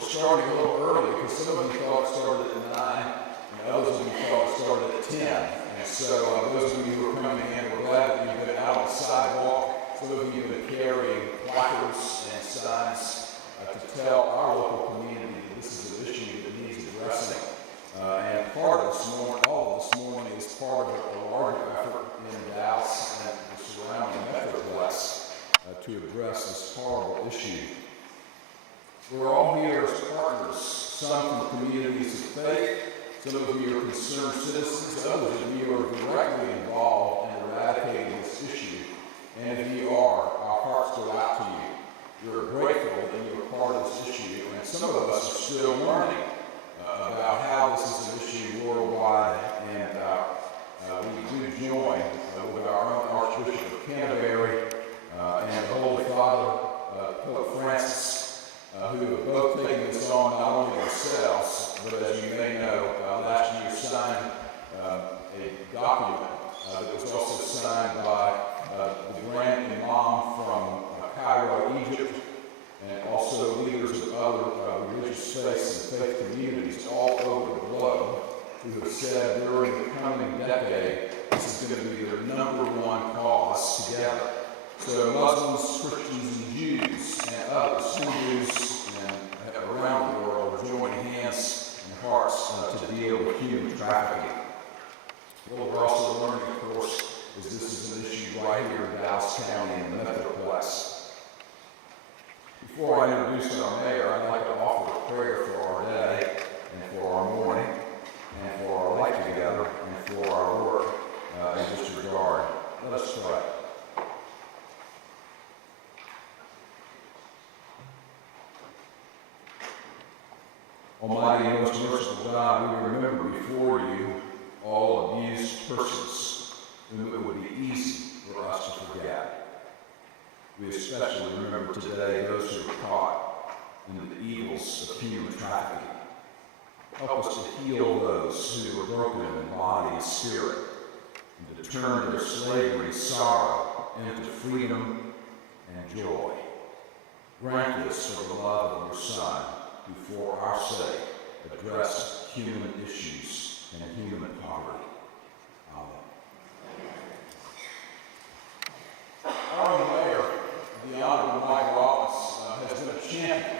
we're starting a little early because some of you thought it started at 9, and others of you thought it started at 10. And so those of you who are coming in, we're glad that you've been out on the sidewalk. Some of you have been carrying placards and signs to tell our local community that this is an issue that needs addressing. And part of this morning, all of this morning, is part of a larger effort in Dallas and the surrounding metroplex to address this horrible issue. We're all here as partners, some from communities of faith, some of you are concerned citizens, others of you are directly involved in eradicating this issue. And if you are, our hearts go out to you. We're grateful that you are part of this issue, and some of us are still learning about how this is an issue worldwide, and we do join with our own Archbishop of Canterbury and the Holy Father, Pope Francis, who have both taken this on not only themselves, but as you may know, last year signed a document that was also signed by the Grand Imam from Cairo, Egypt, and also leaders of other religious faiths and faith communities all over the globe who have said during the coming decade this is going to be their number one cause together. So Muslims, Christians, and Jews, and others, Hindus, and around the world are joining hands and hearts to deal with human trafficking. What we're also learning, of course, is this is an issue right here in Dallas County in the Metroplex. Before I introduce our mayor, I'd like to offer a prayer for our day, and for our morning, and for our life together, and for our work in this regard. Let us pray. Almighty and most merciful God, we remember before you all abused persons whom it would be easy for us to forget. We especially remember today those who are caught in the evils of human trafficking. Help us to heal those who are broken in body and spirit, and to turn their slavery and sorrow into freedom and joy. Grant this for the love of your Son, who for our sake addressed human issues and human poverty. Amen. Our mayor, the Honorable Mike Rollins, has been a champion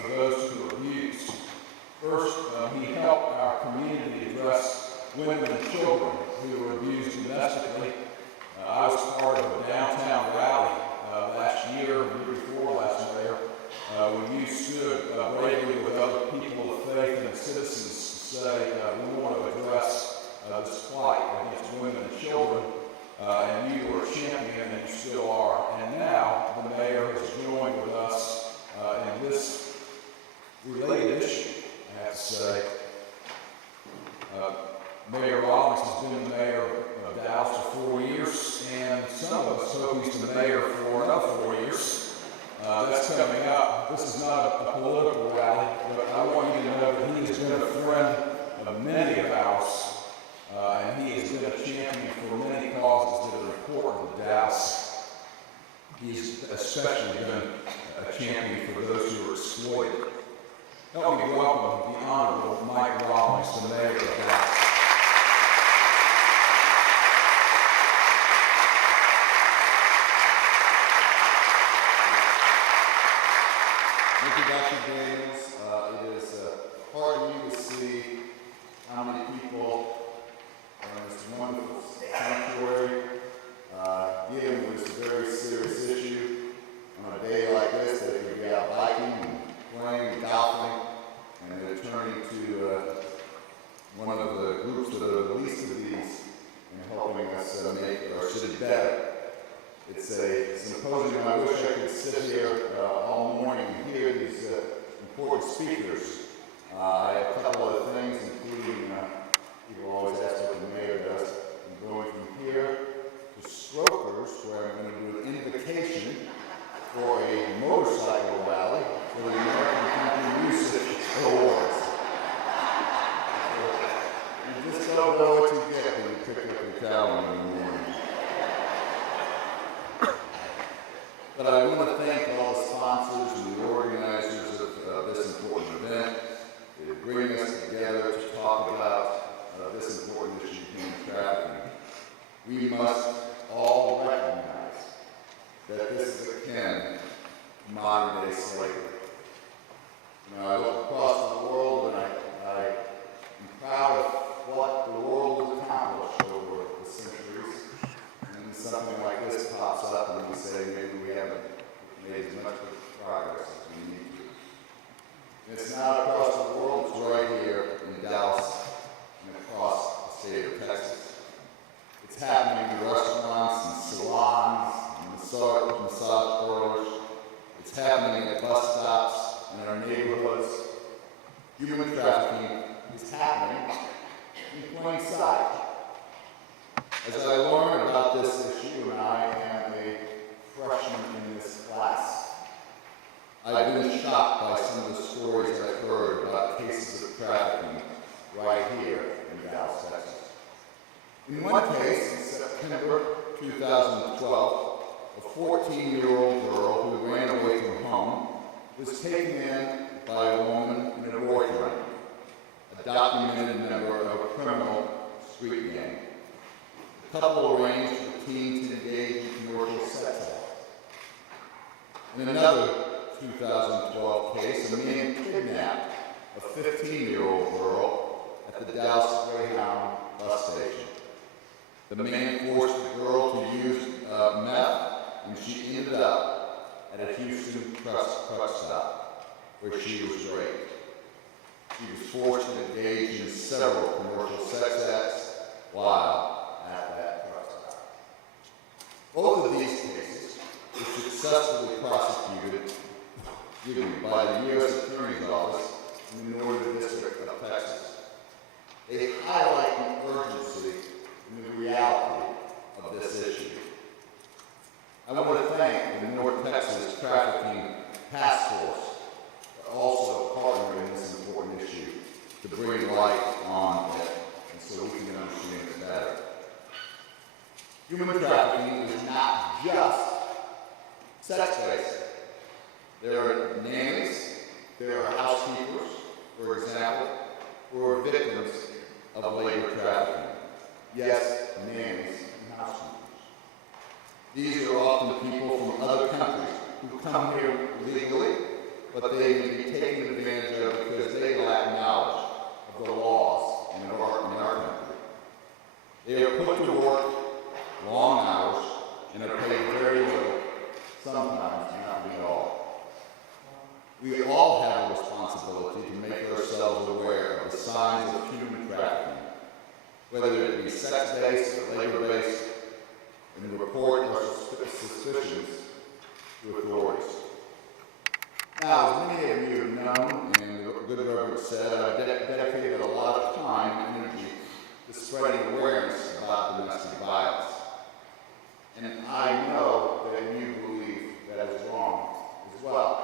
for those who are abused. First, he helped our community address women and children who were abused domestically. I was part of a downtown rally last year, the year before last, Mayor, when you stood bravely with other people of faith and citizens to say we want to address this plight against women and children. And you were a champion, and you still are. And now the mayor has joined with us in this related issue, I have to say. Mayor Rollins has been the mayor of Dallas for 4 years, and some of us hope he's the mayor for another 4 years. That's coming up. This is not a political rally, but I want you to know that he has been a friend of many of ours. And he has been a champion for many causes that are important to Dallas. He's especially been a champion for those who are exploited. Help me welcome the Honorable Mike Rollins, the mayor of Dallas. Thank you, Dr. Daniels. It is hard for me to see how many people in this wonderful sanctuary dealing with this very serious issue on a day like this, that we could be out biking and playing and golfing, and then turning to one of the groups that are the least of these in helping us make our city better. It's a symposium. I wish I could sit here all morning and hear these important speakers. I have a couple of things, including people always ask what the mayor does. I'm going from here to Strokers, where I'm going to do an invocation for a motorcycle rally for the American Country Music Awards. You just don't know what you get when you pick up your calendar in the morning. But I want to thank all the sponsors and the organizers of this human trafficking is happening in plain sight. As I learned about this issue, and I am a freshman in this class, I've been shocked by some of the stories I've heard about cases of trafficking right here in Dallas, Texas. In one case, in September 2012, a 14-year-old girl who ran away from home was taken in by a woman and her boyfriend, a documented member of a criminal street gang. The couple arranged for the teen to engage in commercial sex acts. In another 2012 case, a man kidnapped a 15-year-old girl at the Dallas Greyhound bus station. The man forced the girl to use meth, and she ended up at a Houston truck stop, where she was raped. She was forced to engage in several commercial sex acts while at that truck stop. Both of these cases were successfully prosecuted by the U.S. Attorney's Office in the Northern District of Texas. They highlight the urgency and the reality of this issue. I want to thank the North Texas Trafficking Task Force for also partnering in this important issue to bring light on it and so we can understand it better. Human trafficking is not just sex-based. There are nannies, there are housekeepers, for example, who are victims of labor trafficking. Yes, nannies and housekeepers. These are often people from other countries who come here legally, but they may be taken advantage of because they lack knowledge of the laws in our country. They are put to work long hours and are paid very little, sometimes nothing at all. We all have a responsibility to make ourselves aware of the signs of human trafficking, whether it be sex-based or labor-based, and report our suspicions to authorities. Now, as many of you have known, and the good Reverend said, I've dedicated a lot of time and energy to spreading awareness about domestic violence. And I know that you believe that is wrong as well.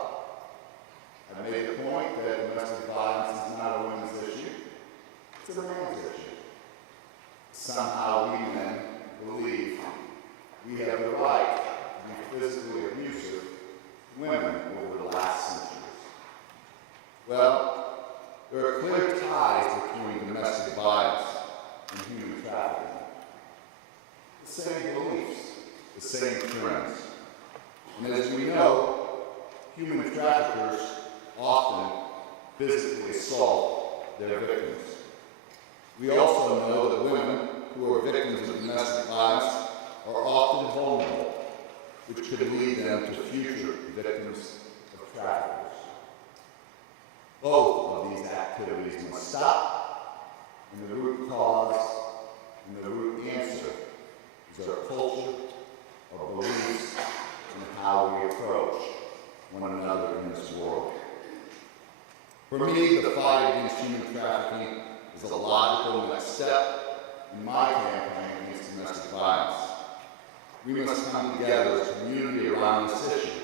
I made the point that domestic violence is not a women's issue, it's a man's issue. Somehow we men believe we have the right to be physically abusive to women over the last centuries. Well, there are clear ties between domestic violence and human trafficking. The same beliefs, the same trends. And as we know, human traffickers often physically assault their victims. We also know that women who are victims of domestic violence are often vulnerable, which could lead them to future victims of traffickers. Both of these activities must stop, and the root cause and the root answer is our culture, our beliefs, and how we approach one another in this world. For me, the fight against human trafficking is a logical next step in my campaign against domestic violence. We must come together as a community around this issue,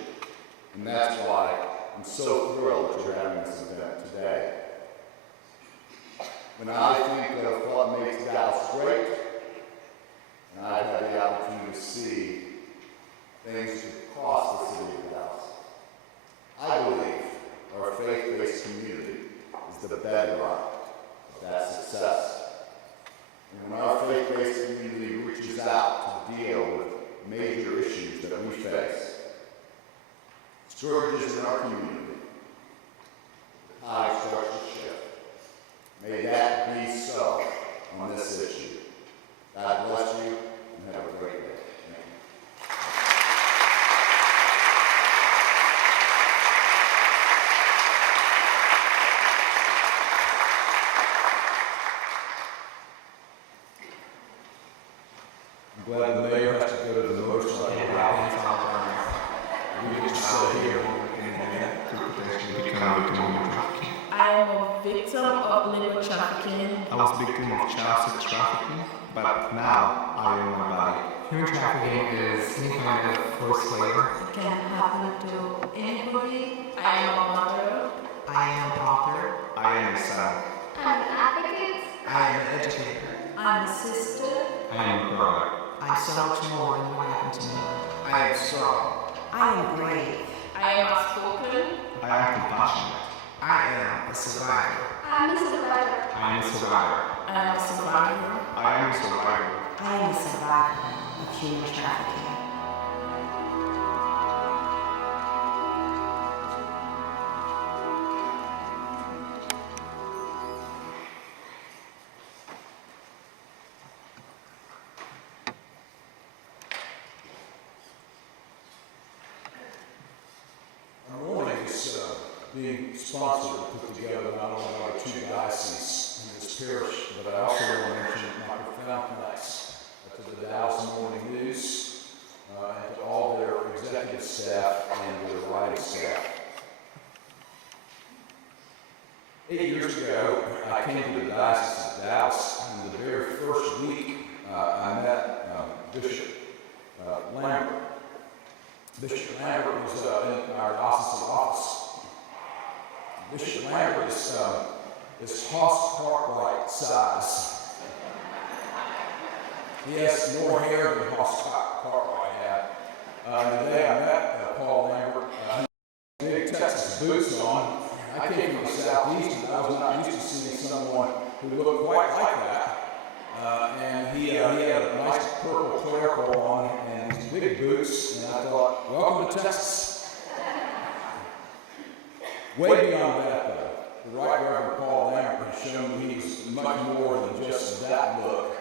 and that's why I'm so thrilled that you're having this event today. When I think of what makes Dallas great, and I've had the opportunity to see things across the city of Dallas, I believe our faith-based community is the bedrock of that success. And when our faith-based community reaches out to deal with major issues that we face, scourges in our community, the tide starts to shift. May that be so on this issue. God bless you, and have a great day. Thank you. I'm glad the mayor has to go to the motorcycle rally. We get to sit here and I am a victim of liver trafficking. I was victim of child sex trafficking, but now I own my body. Human trafficking is any kind of forced labor. It can happen to anybody. I am a mother. I am an author. I am a son. I'm an advocate. I am an educator. I'm a sister. I am a brother. I'm so much more than what happened to me. I am strong. I am brave. I am outspoken. I am compassionate. I am a survivor. I'm a survivor. I am a survivor. I am a survivor. I am a survivor. I am a survivor of human trafficking. Our morning is being sponsored and put together not only by two dioceses in this parish, but I also want to mention my profound thanks to the Dallas Morning News and to all their executive staff and their writing staff. 8 years ago, I came to the Diocese of Dallas, and the very first week I met Bishop Lambert. Bishop Lambert was in our diocesan office. Bishop Lambert is Hoss Cartwright size. He has more hair than Hoss Cartwright had. The day I met Paul Lambert, he had big Texas boots on. I came from the southeast, and I was not used to seeing someone who looked quite like that. And he had a nice purple clerical on and these big boots, and I thought, welcome to Texas. Way beyond that, though, the Right Reverend Paul Lambert has shown me he's much more than just that look.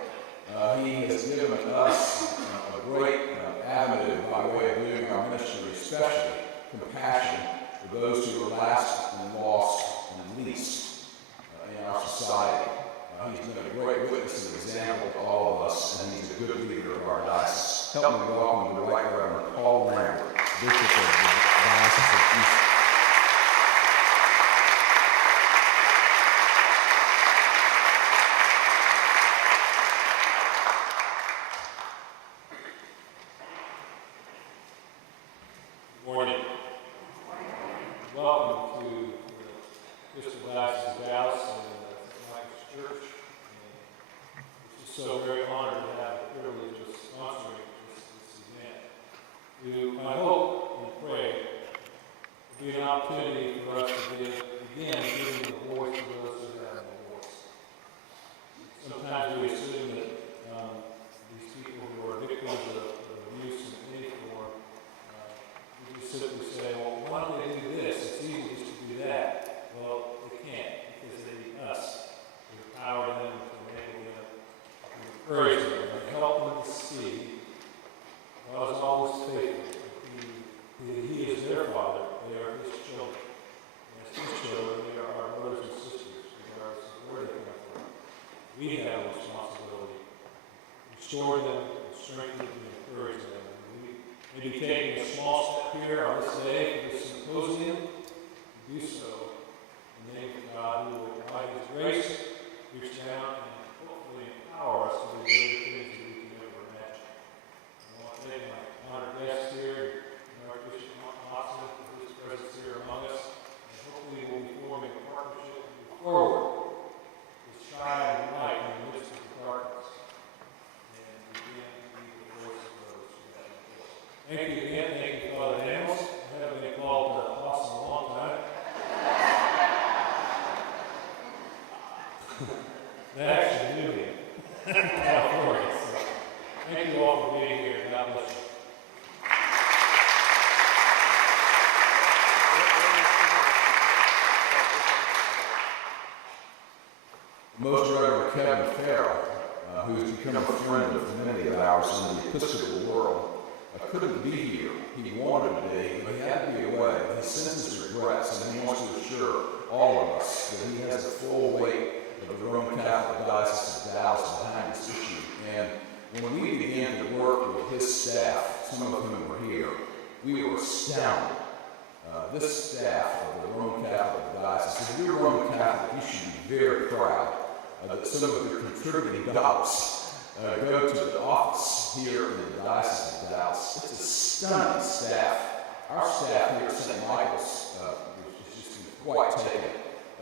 He has given us a great avenue by way of doing our ministry, especially compassion for those who are last and lost and least in our society. He's been a great witness and example to all of us, and he's a good leader of our diocese. Help me welcome the Right Reverend Paul Lambert, Bishop of the Diocese of East. Good morning. Welcome to the Episcopal Diocese of Dallas and St. Michael's Church. It's just so very honored to have the privilege of sponsoring this event. I hope and pray it will be an opportunity for us to begin giving the voice to those who have no voice. Sometimes we assume that these people who are victims of abuse in any form, we just simply say, well, why don't they do this? It's easy just to do that. Well, they can't, because they need us to empower them, to enable them, to encourage them, and help them to see God is always faithful. He is their Father. They are His children. And as His children, they are our brothers and sisters, regardless of where they come from. We have a responsibility to restore them, to strengthen them, and encourage them. And we may be taking a small step here on this day for this symposium. To do so in the name of God, who will, by His grace, reach down and hopefully empower us to do greater things that we can never imagine. I want to thank my honored guests here, Archbishop Moxon, for his presence here among us, and hopefully we'll be forming a partnership and move forward with shine and light in the midst of the darkness, and begin to be the voice of those who have no voice. Thank you again. Thank you, Father Daniels. I haven't been called boss in a long time. That actually knew me in California. So thank you all for being here. God bless you. Most Reverend Kevin Farrell, who's become a friend of many of ours in the Episcopal world, couldn't be here. He wanted to be, but he had to be away. He sends his regrets, and he wants to assure all of us that he has the full weight of the Roman Catholic Diocese of Dallas behind this issue. And when we began to work with his staff, some of whom were here, we were astounded. This staff of the Roman Catholic diocese. If you're Roman Catholic, you should be very proud that some of your contributing dollars go to the office here in the Diocese of Dallas. It's a stunning staff. Our staff here at St. Michael's is just quite taken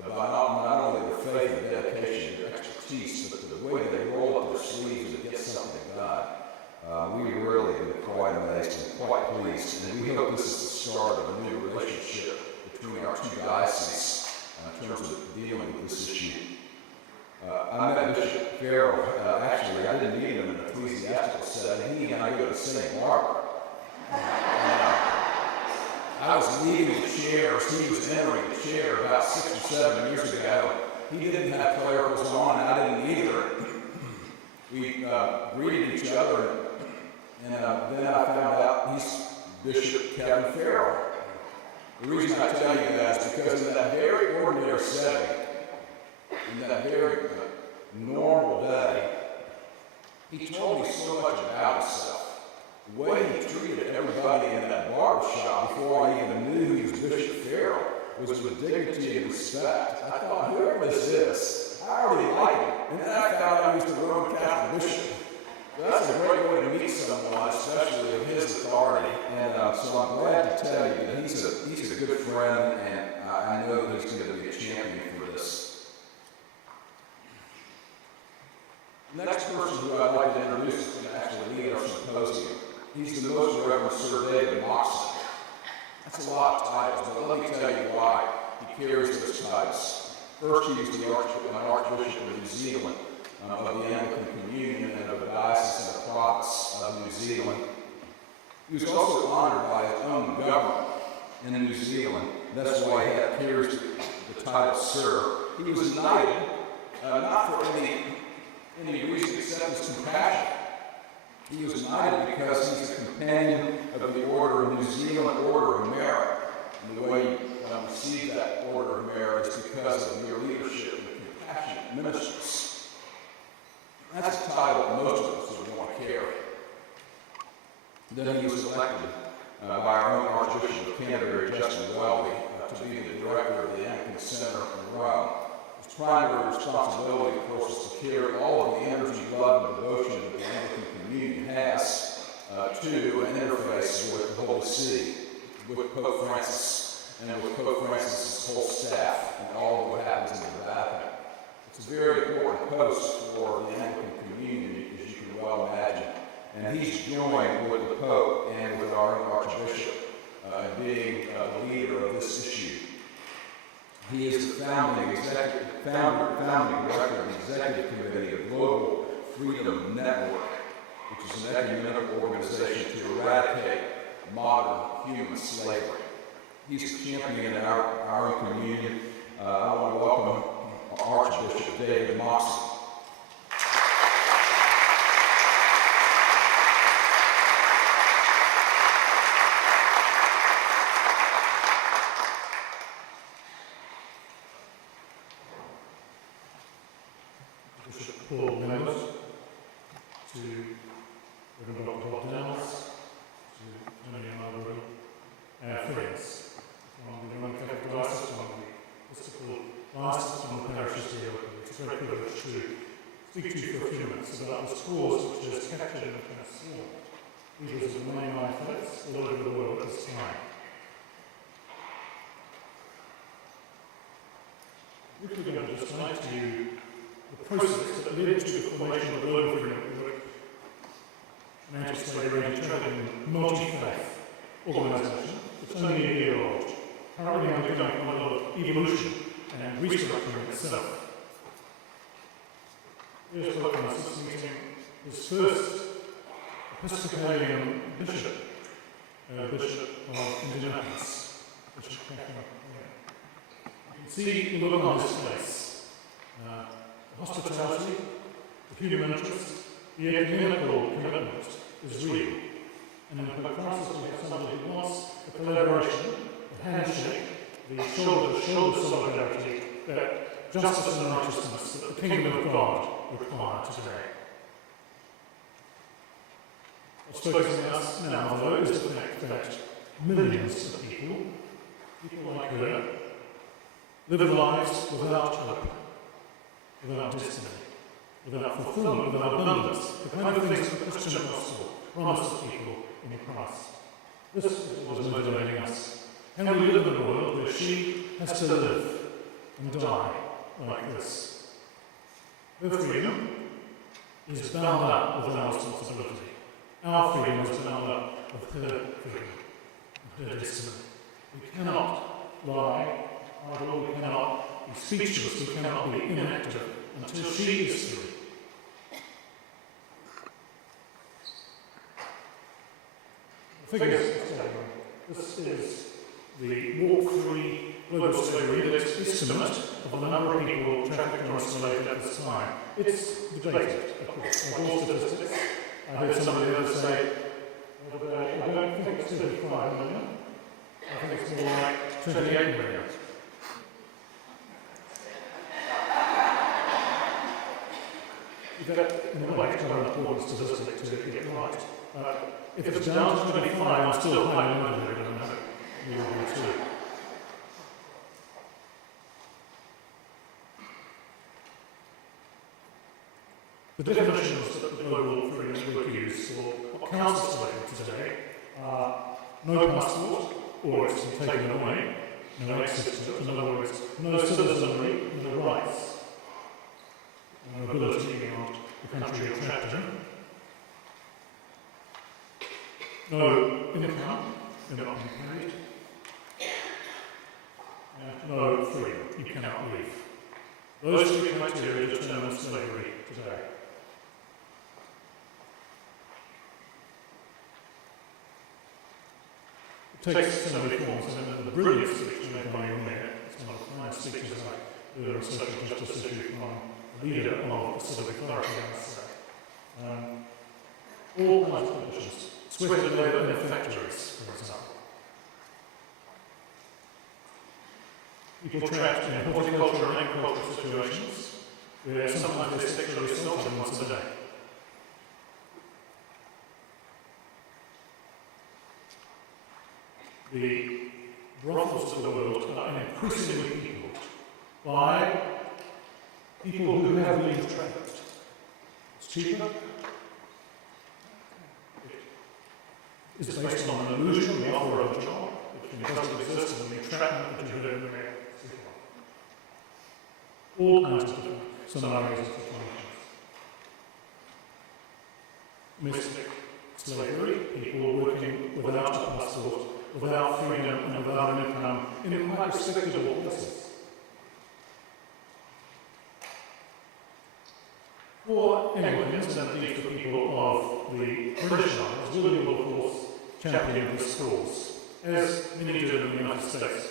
by not only their faith and dedication, their expertise, but the way they roll up their sleeves and get something done. We really have been quite amazed and quite pleased, and we hope this is the start of a new relationship between our two dioceses in terms of dealing with this issue. I met Bishop Farrell. Actually, I didn't meet him in an ecclesiastical setting. He and I go to St. Barbara. I was leaving the chair as he was entering the chair about 6 or 7 years ago. He didn't have clericals on, and I didn't either. We greeted each other, and then I found out he's Bishop Kevin Farrell. The reason I tell you that is because in that very ordinary setting, in that very normal day, he told me so much about himself. The way he treated everybody in that barber shop before I even knew he was Bishop Farrell was with dignity and respect. I thought, whoever this is, I already like him. And then I found out he was the Roman Catholic bishop. That's a great way to meet someone, especially of his authority. And so I'm glad to tell you that he's a good friend, and I know that he's going to be a champion for this. The next person who I'd like to introduce is going to actually lead our symposium. He's the Most Reverend Sir David Moxon. That's a lot of titles, but let me tell you why he carries those titles. First, he was the Archbishop of New Zealand, of the Anglican Communion and of the Diocese and the Province of New Zealand. He was also honored by his own government in New Zealand. That's why he carries the title Sir. He was knighted, not for any reason except his compassion. He was knighted because he's a companion of the Order of New Zealand Order of Merit. And the way you receive that Order of Merit is because of your leadership and compassionate ministers. That's a title that most of us would want to carry. Then he was elected by our own Archbishop of Canterbury, Justin Welby, to be the director of the Anglican Center in Rome. His primary responsibility, of course, is to carry all of the energy, love, and devotion that the Anglican Communion has to an interface with the Holy See, with Pope Francis, and with Pope Francis' whole staff, and all of what happens in the Vatican. It's a very important post for the Anglican Communion, as you can well imagine. And he's joined with the Pope and with our own Archbishop in being the leader of this issue. He is the founding director of the Executive Committee of Global Freedom Network, which is an ecumenical organization to eradicate modern human slavery. He's a champion in our own communion. I want to welcome Archbishop David Moxon. Speak to you for a few minutes about this cause which has captured and transformed leaders of many Phillips all over the world at this time. Briefly going to describe to you the process that led to the formation of the Global Freedom Network, an anti-slavery and trafficking multi-faith organisation that's only a year old, currently undergoing quite a lot of evolution and restructuring itself. Here's Pope Francis meeting his first Episcopalian bishop, Bishop of Indianapolis, Bishop Trafficking. You can see the look on his face, the hospitality, the human interest, the ecumenical commitment is real. And in Pope Francis we have somebody who wants the collaboration, the handshake, the shoulder-to-shoulder solidarity that justice and righteousness that the kingdom of God require today. What's focusing us now, though, is the fact that millions of people like her, live lives without hope, without destiny, without fulfillment, without abundance, the kind of things the Christian gospel promises people in Christ. This is what is motivating us. Can we live in a world where she has to live and die like this? Her freedom is bound up with our responsibility. Our freedom is bound up with her freedom and her destiny. We cannot lie, we cannot be speechless, we cannot be inactive until she is free. The figures are staggering. This is the Walk Free Global Slavery Index estimate of the number of people trafficked or enslaved at this time. It's debated, of course, like all statistics. I heard somebody the other say, I don't think it's 35 million. I think it's more like 28 million. In a way, it's not an important statistic to get right. If it's down to 25, I'm still highly motivated, and you will be too. The definitions that the Global Free Network use for what counts as slavery today are no passport, or it's been taken away, no access to it, in other words, no citizenry, no rights, no ability beyond the country you're trapped in, no income, you're not being paid, and no freedom, you cannot leave. Those three criteria determine slavery today. It takes so many forms, and the brilliant speech made by your mayor, it's one of the finest speeches I heard on social justice issue from a leader of the Cedillo-Pereira, I must say. All kinds of conditions. Swift labour in factories, for example. People trapped in horticulture and agricultural situations, where sometimes they're sexually assaulted once a day. The brothels of the world are increasingly peopled by people who have been trapped. It's cheaper. It is based on an illusion, the offer of a job, which doesn't exist, and the entrapment that you heard earlier. All kinds of different scenarios of situations. Mystic slavery, people working without a passport, without freedom and without an income, in quite respectable places. For Anglicans, and indeed for people of the British Isles, William will, of course, champion this cause, as many did in the United States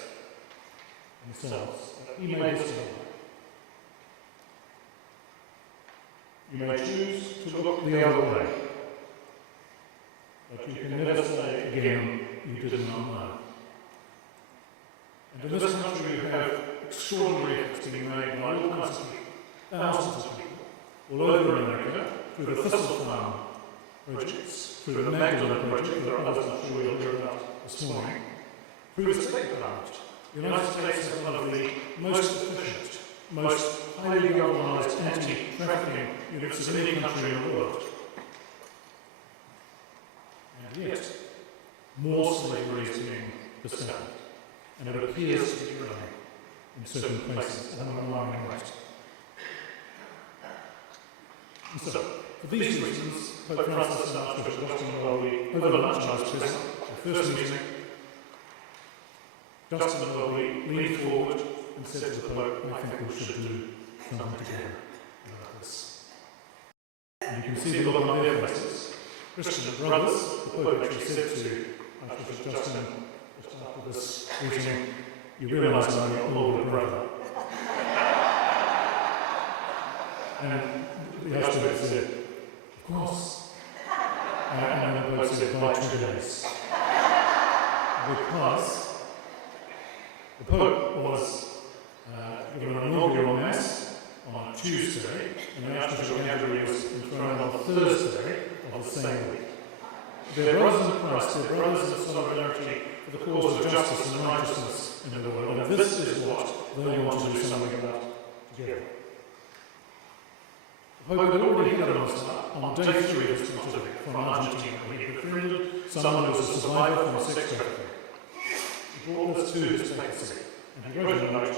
themselves. He made this law. You may choose to look the other way, but you can never say again you did not know. And in this country you have extraordinary efforts being made by all kinds of people, thousands of people, all over America, through the Thistle Farm projects, through the Magdalene project, there are others I'm sure you'll hear about this morning, through the State Department. The United States has one of the most efficient, most highly organised anti-trafficking units of any country in the world. And yet, more slavery is being discovered, and it appears to be growing in certain places at an alarming rate. And so, for these reasons, Pope Francis and Archbishop over lunch I was present, the first meeting, Justin and Welby leaned forward and said to the Pope, I think we should do something together about this. And you can see the look on their faces. Christian brothers, the Pope actually said to Archbishop Justin just after this meeting, you realise I'm your older brother. And the Archbishop said, of course. And the Pope said, by 2 days. Because the Pope was given an inaugural Mass on Tuesday, and the Archbishop Andrew was enthroned on Thursday of the same week. They're brothers in Christ, they're brothers in solidarity for the cause of justice and righteousness in the world, and this is what they want to do something about together. The Pope had already had on day 3 of his pontificate from Argentina, where he befriended someone who was a survivor from sex trafficking. He brought this to his papacy, and he wrote a note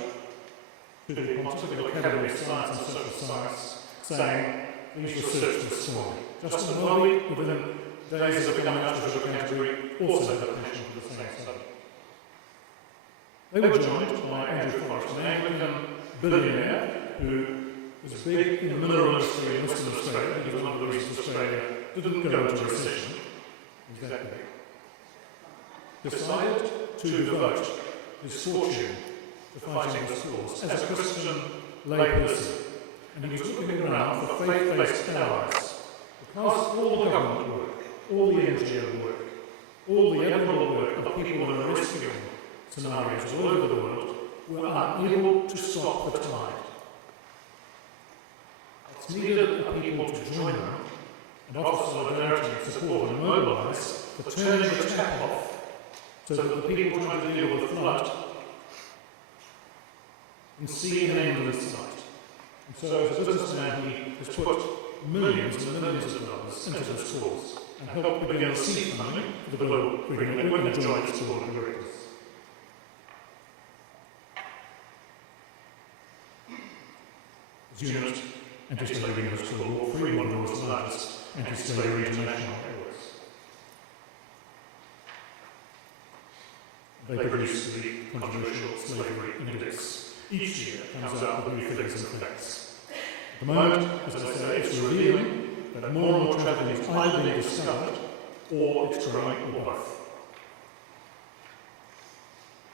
to the Pontifical Academy of Science and Social Science, saying, "Please research this story." Justin and Welby, within days of becoming Archbishop of Canterbury, also had a passion for the same subject. They were joined by Andrew Forrest, an Anglican billionaire who was big in the mineral industry in Western Australia. He was one of the reasons Australia didn't go into recession. Exactly. Decided to devote his fortune to fighting this cause as a Christian layperson. And he was looking around for faith-based allies. Because all the government work, all the NGO work, all the admirable work of people in rescuing scenarios all over the world were unable to stop the tide. It's needed are people to join them and offer solidarity and support and mobilise for turning the tap off so that the people trying to deal with the flood can see an end in sight. And so as a businessman, he has put millions and millions of dollars into this cause and helped begin the seed funding for the Global Freedom Network and join its board of directors. His unit, Anti-Slavery Unit to Law 3, one of the world's largest anti-slavery international networks. They produce the controversial slavery index. Each year comes out with new figures and facts. At the moment, as I say, it's revealing that more and more trafficking is either being discovered or it's growing or both.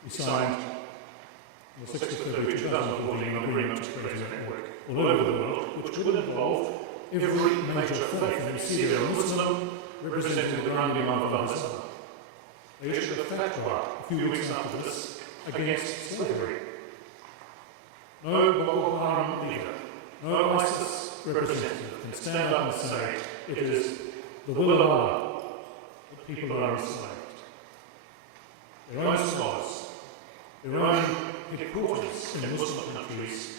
We signed on the 6th of February 2014 an agreement to create a network all over the world, which would involve every major faith, and you see there a Muslim representing the growing demand of others. They issued a fatwa a few weeks after this against slavery. No Boko Haram leader, no ISIS representative can stand up and say it is the will of Allah that people are enslaved. Their own scholars, their own headquarters in Muslim countries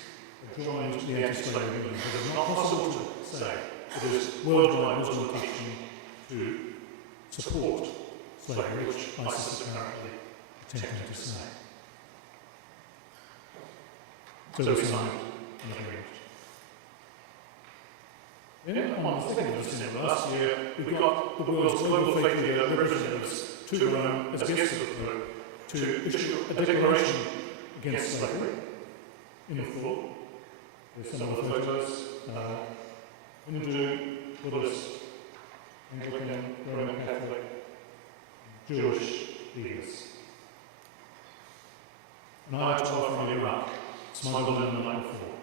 have joined the anti-slavery movement. It is not possible to say it is worldwide Muslim teaching to support slavery, which ISIS is apparently attempting to say. So we signed an agreement. Then on the 2nd of December last year, we got the world's global faith leader representatives to Rome as guests of the Pope to issue a declaration against slavery in full. There's some of the photos. Hindu, Buddhist, Anglican, Roman Catholic, Jewish leaders. An Ayatollah from Iraq, smuggled in the night before.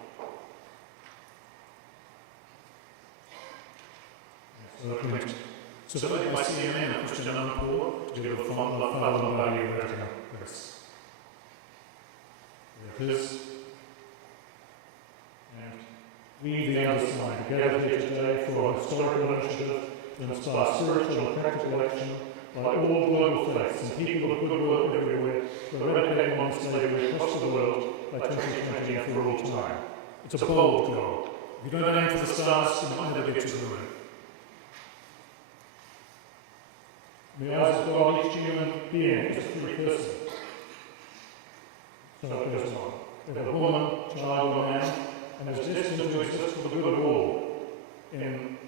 Surveyed by CNN and Christian Unpoor to give a final value of rating of this. There it is. And we, the other side, gathered here today for a historical initiative to inspire spiritual and practical action by all global faiths and people of goodwill everywhere to eradicate modern slavery across the world by 2020 and for all time. It's a bold goal. If you don't aim for the stars, you might never get to the moon. In the eyes of God, each human being is a free person. So it goes on. Whether woman, child, or man, and is destined to exist for the good of all in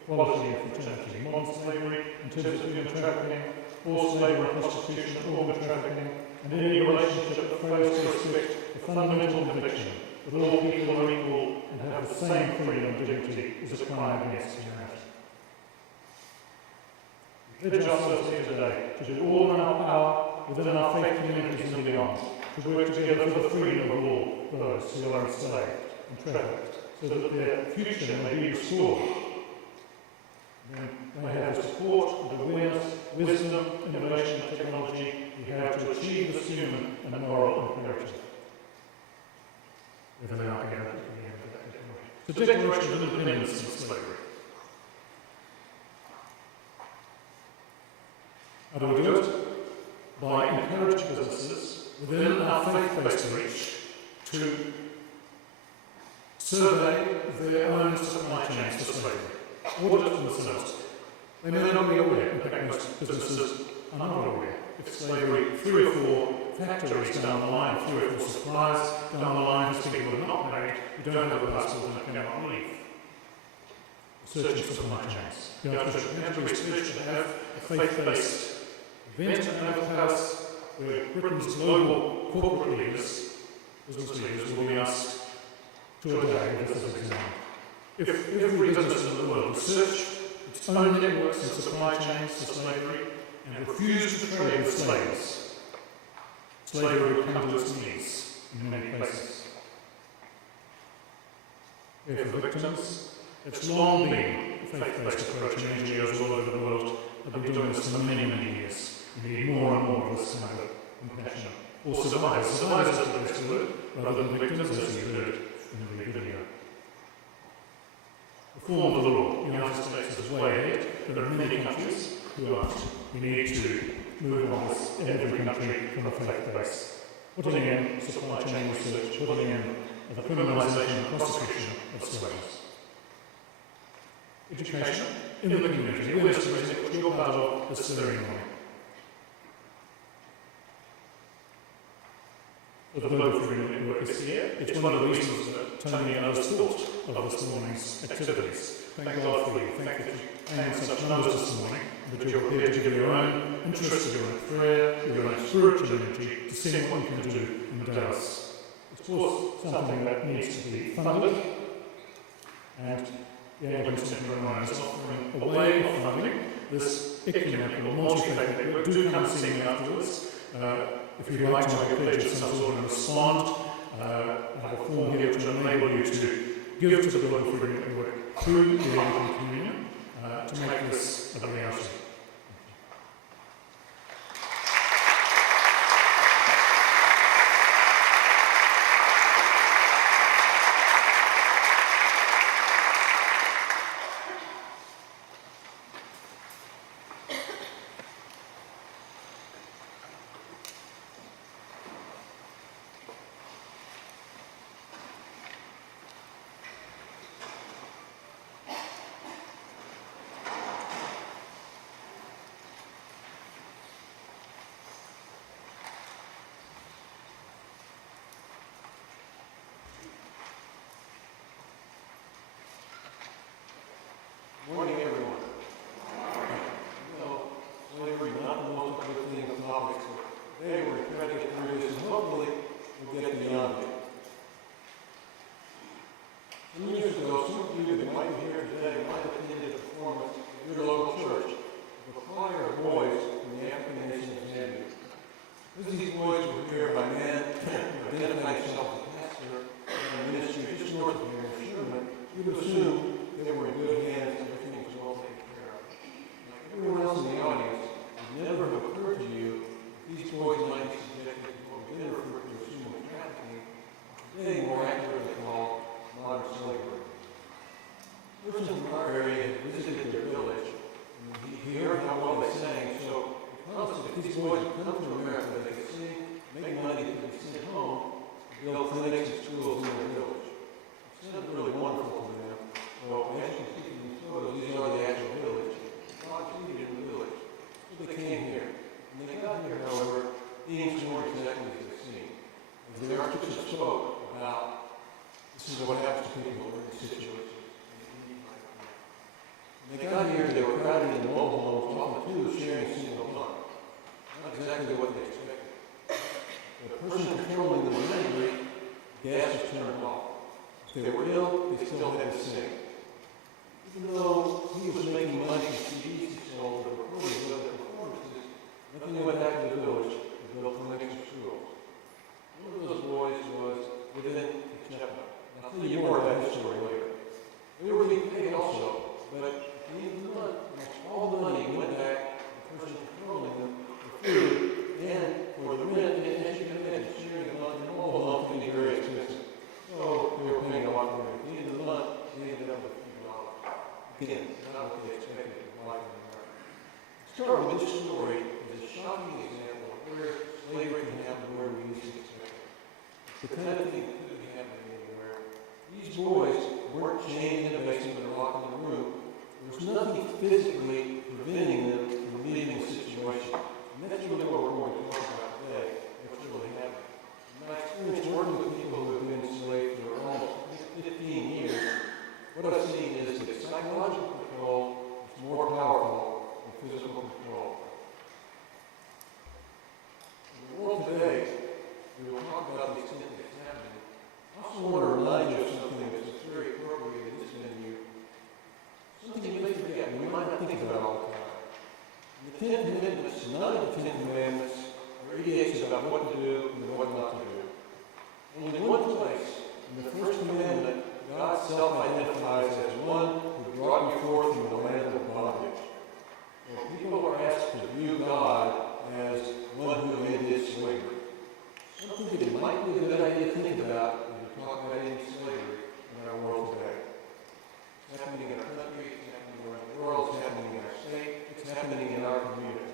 equality and fraternity. Modern slavery, in terms of human trafficking, forced labour and prostitution, organ trafficking, and any relationship that fails to respect the fundamental conviction that all people are equal and have the same freedom and dignity is a crime against humanity. We pledge ourselves here today to do all in our power within our faith communities and beyond, to work together for the freedom of all those who are enslaved and trafficked, so that their future may be restored. They have the support, the awareness, wisdom, innovation, and technology we have to achieve this human and moral imperative. Within our the Declaration of Independence from Slavery. How do we do it? By encouraging businesses within our faith-based reach to survey their own supply chains for slavery, audit themselves. They may not be aware, in fact most businesses are not aware, if slavery 3 or 4 factories down the line, 3 or 4 suppliers down the line, whose people are not married, who don't have a passport and cannot leave. Searching supply chains. The Archbishop Canterbury's pledged to have a faith-based event at Naval House where Britain's global corporate leaders, business leaders, will be asked to a day of this exam. If every business in the world researched its own networks and supply chains for slavery and refused to trade with slaves, slavery would come to its knees in many places. Here for victims, it's long been a faith-based approach, and NGOs all over the world have been doing this for many, many years. We need more and more of this kind of compassion. Or survivors. Survivors is the best word, rather than victims, as you heard in the video. Reform of the law. The United States is way ahead. There are many countries who aren't. We need to move on this in every country from a faith base. Putting in supply chain research, putting in the criminalisation and prosecution of slaves. Education in the community. Awareness to raising which you're part of this ceremony. The Global Freedom Network is here. It's one of the reasons that Tammy and others thought of this morning's activities. Thank God for you. Thank you for paying such numbers this morning, that you're prepared to give your own interest, your own prayer, your own spiritual energy to see what you can do in Dallas. It's of course something that needs to be funded, and the Anglican Centre in Rome is offering a way of funding this ecumenical, multi-faith network. Do come and see me afterwards. If you'd like to make a pledge of some sort and respond, I have a form here to enable you to give to the Global Freedom Network through the Anglican Communion to make this a reality. Morning, everyone. Slavery not the most uplifting of topics, but today we're trying to get through this and hopefully we'll get beyond it. Some years ago, some of you that might be here today might have attended a performance at your local church of a choir of boys from the African nation of Zambia. Because these boys were here by men who identified themselves as pastor in a ministry just north of here in Sherman, you would assume they were in good hands. Everyone else in the audience, it never occurred to you that these boys might be subjected to what we then refer to as human trafficking, today more accurately called modern slavery. A person from our area had visited their village, and he heard how well they sang, so he promised that if these boys would come to America, they could sing, make money, they could be sent home, to build clinics and schools in their village. It sounded really wonderful to them. Well, as you can see from these photos, these are the actual village. In the village. So they came here. When they got here, however, things weren't exactly as they seemed. As the Archbishop spoke about this is what happens to people who are in situations. When they got here, they were crowded in mobile homes, often two sharing a single bunk. Not exactly what they expected. The person controlling them was angry, gas was turned off. If they were ill, they still had to sing. Even though he was making money from CDs he sold or recordings of other performances, nothing went back to the village to build clinics and schools. One of those boys was within Kentucky. I'll tell you more about his story later. They were being paid also, but at the end of the month, all the money went back to the person controlling them for food and for the rent, and as you can imagine, sharing a month and all the month can be very expensive. So they were paying a lot of money. At the end of the month, they ended up with again, not what they expected of life in America. Start with this story is a shocking example of where slavery can happen where we least expect it. the kind of thing that could be happening anywhere. These boys weren't chained in a basement or locked in a room. There was nothing physically preventing them from leaving the situation. And that's really what we're going to talk about today. What's really happening. In my experience working with people who have been enslaved for almost 15 years, what I've seen is that psychological control is more powerful than physical control. In the world today, we will talk about these things that's happening. I also want to remind you of something that's very appropriate in this venue. Something you may forget, and you might not think about all the time. In the Ten Commandments, none of the Ten Commandments are edicts about what to do and what not to do. Only in one place, in the First Commandment, God self-identifies as one who brought you forth from the land of bondage. So people are asked to view God as one who ended slavery. Something that it might be a good idea to think about when you talk about ending slavery in our world today. It's happening in our country, it's happening around the world, it's happening in our state, it's happening in our community.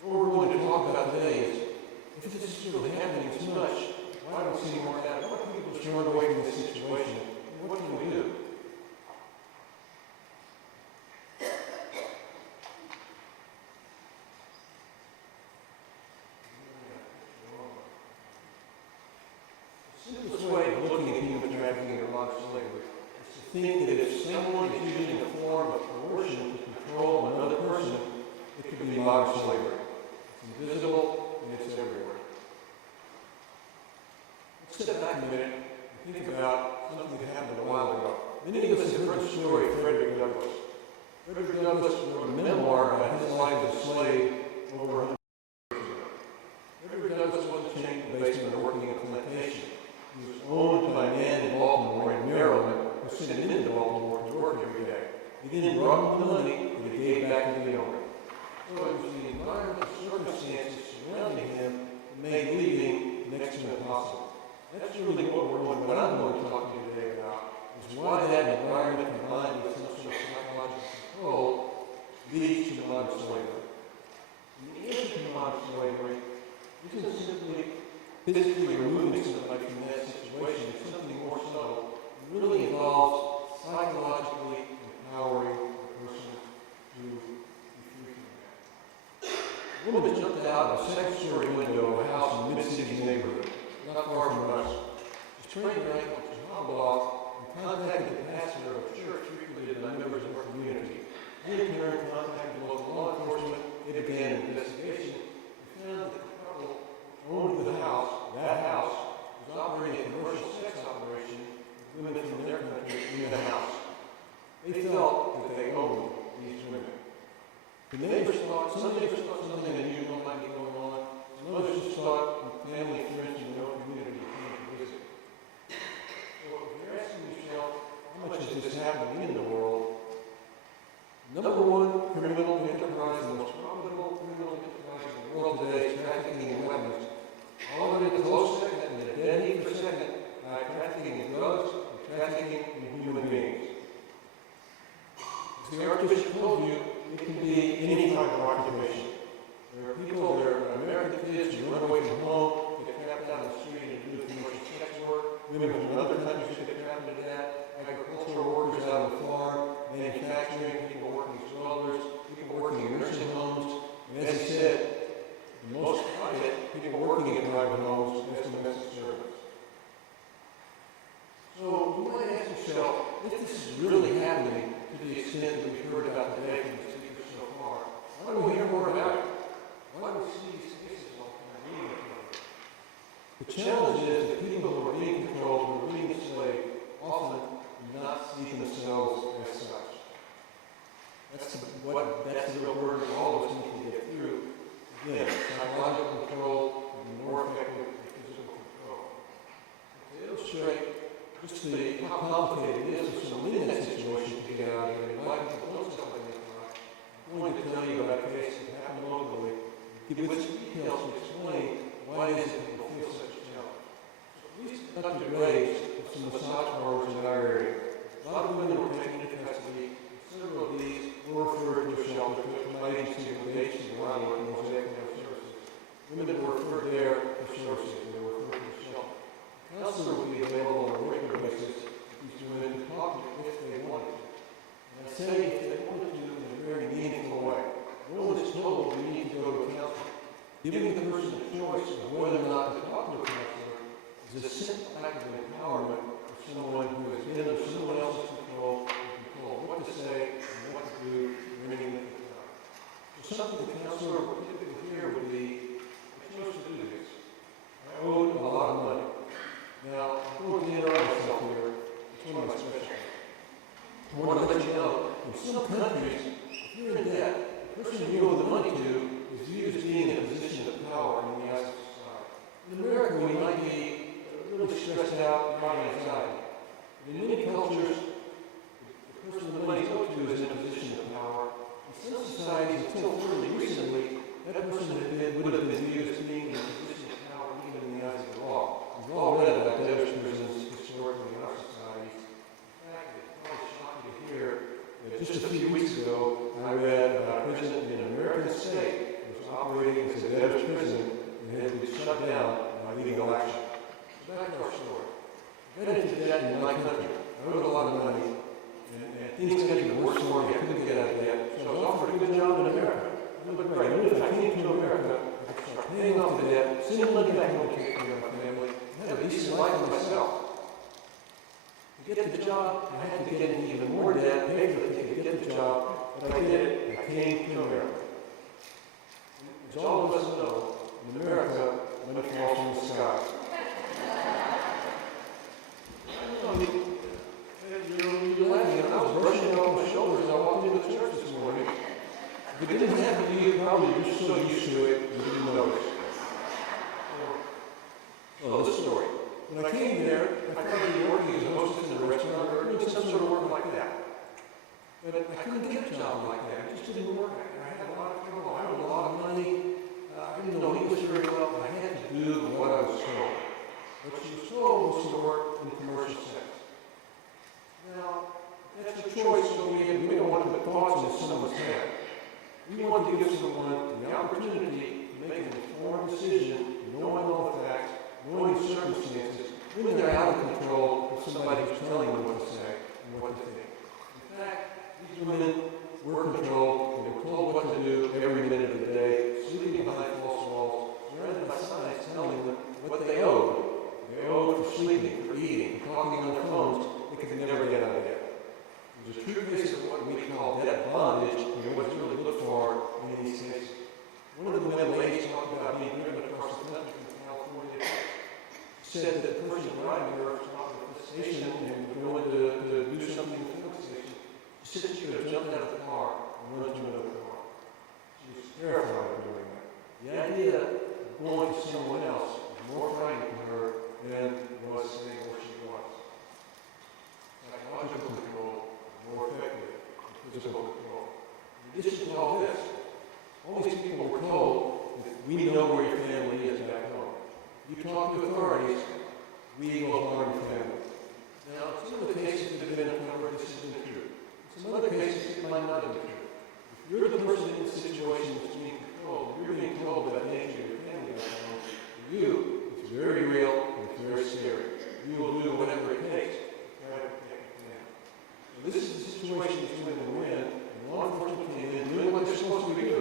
What we're going to talk about today is, if this is really happening as much, why don't we see more of that? Why do people just run away from this situation? And what can we do? The simplest way of looking at human trafficking or modern slavery is to think that if someone is using a form of coercion to control another person, it could be modern slavery. It's invisible and it's everywhere. Let's step back a minute and think about something that happened a while ago. Many of us have heard the story of Frederick Douglass. Frederick Douglass wrote a memoir about his life as a slave over 100 years ago. Frederick Douglass wasn't chained to the basement or working in a plantation. He was owned by a man in Baltimore and Maryland who sent him into Baltimore to work every day. He then brought him the money that he gave back to the owner. So it was the environmental circumstances surrounding him that made leaving next to impossible. That's really what I'm going to talk to you today about, is why that environment combined with some sort of psychological control leads to modern slavery. And the answer to modern slavery isn't simply physically removing somebody from that situation. It's something more subtle. It really involves psychologically empowering the person to be free from that. A woman jumped out of a second-story window of a house in Mid-City's neighborhood, not far from us. She sprained her ankle, she hobbled off, and contacted the pastor of a church frequented by members of her community. He in turn contacted local law enforcement. They began an investigation and found that the couple owned the house, that house, was operating a commercial sex operation with women from their country in the house. They felt that they owned these women. Some neighbors thought something unusual might be going on, and others just thought family and friends in their own community came to visit. So if you're asking yourself, how much is this happening in the world? Number one criminal enterprise, the most profitable criminal enterprise in the world today is trafficking in weapons. All in a close second, and a dead heat for second, trafficking in drugs and trafficking in human beings. As the Archbishop told you, it can be any type of occupation. There are people, there are American kids who run away from home, get trapped out on the street and do commercial sex work. Women from other countries get trapped into that. Agricultural workers out on the farm, manufacturing, people working as welders, people working in nursing homes. And as he said, the most private, people working in private homes as domestic servants. So you might ask yourself, if this is really happening to the extent that we've heard about today from the speakers so far, why don't we hear more about it? Why do we see these cases all the time being controlled? The challenge is that people who are being controlled, who are being enslaved, often do not see themselves as such. That's the real burden all of us need to get through. Again, psychological control can be more effective than physical control. To illustrate just how complicated it is for someone in that situation to get out of there, and why people don't self-identify, I'm going to tell you about a case that happened locally, give with some details to explain why it is that people feel such a challenge. So at least conducted raids of some massage parlors in our area. A lot of women were taken into custody, and several of these were referred to a shelter, to my agency, the agency where I work, Mosaic Services. Women that were referred there for services, they were referred to a shelter counselor will be available on a regular basis for these women to talk to if they want to. And I say if they want to in a very meaningful way. No one is told you need to go to a counselor. Giving the person a choice of whether or not to talk to a counselor is a simple act of empowerment for someone who is in or someone else's control to control what to say and what to do when they make the time. So something the counselor would typically hear would be, I chose to do this. I owed a lot of money. Now, I'm going to interrupt myself here. It's one of my specialties. I want to let you know, in some countries, if you're in debt, the person you owe the money to is viewed as being in a position of power in the eyes of society. In America, we might be really stressed out by anxiety. But in many cultures, the person the money is owed to is in a position of power. In some societies, until fairly recently, that person would have been viewed as being in a position of power even in the eyes of the law. We've all read about debtors' prisons historically in our societies. In fact, it's probably shocking to hear that just a few weeks ago, I read about a prison in an American state that was operating as a debtor's prison and had been shut down by legal action. So back to our story. I got into debt in my country. I owed a lot of money, and things got even worse for me. I couldn't get out of debt. So I was offered a good job in America. I looked great. I knew if I came to America, I could start paying off the debt, sending money back home to take care of my family, and have a decent life for myself. To get the job, I had to get into even more debt, pay for the ticket to get the job, but I did it. I came to America. As all of us know, in America, money falls from the sky. You're laughing, and I was brushing it off my shoulders as I walked into the church this morning. If it didn't happen to you, probably you're so used to it, you didn't notice. Well, the story. When I came there, I started working as a hostess in a restaurant or doing some sort of work like that. But I couldn't get a job like that. It just didn't work. I had a lot of trouble. I owed a lot of money. I didn't know English very well, but I had to do what I was told. What she was told was to work in the commercial sector. Now, that's a choice, so we don't want to put thoughts into someone's head. We want to give someone the opportunity to make an informed decision, knowing all the facts, knowing the circumstances, when they're out of control of somebody who's telling them what to say and what to think. In fact, these women were controlled, they were told what to do every minute of the day, sleeping behind false walls, surrounded by signs telling them what they owed. They owed for sleeping, for eating, for talking on their phones. They could never get out of debt. It was a true case of what we call debt bondage, and what's really looked for in these cases. One of the women ladies talked about being driven across the country from California. She said that the person driving her was talking at the station and going to do something in the Phillips station. She said she could have jumped out of the car and run to another car. She was terrified of doing that. The idea of going to someone else was more frightening to her than was staying where she was. Psychological control is more effective than physical control. In addition to all this, all these people were told that we know where your family is back home. You talk to authorities, we will harm your family. Now, in some of the cases that have been uncovered, this has been true. In some other cases, it might not have been true. If you're the person in the situation that's being controlled, you're being told about the nature of your family back home, for you, it's very real and it's very scary. You will do whatever it takes to try to protect your family. So this is the situation these women were in, and law enforcement came in doing what they're supposed to be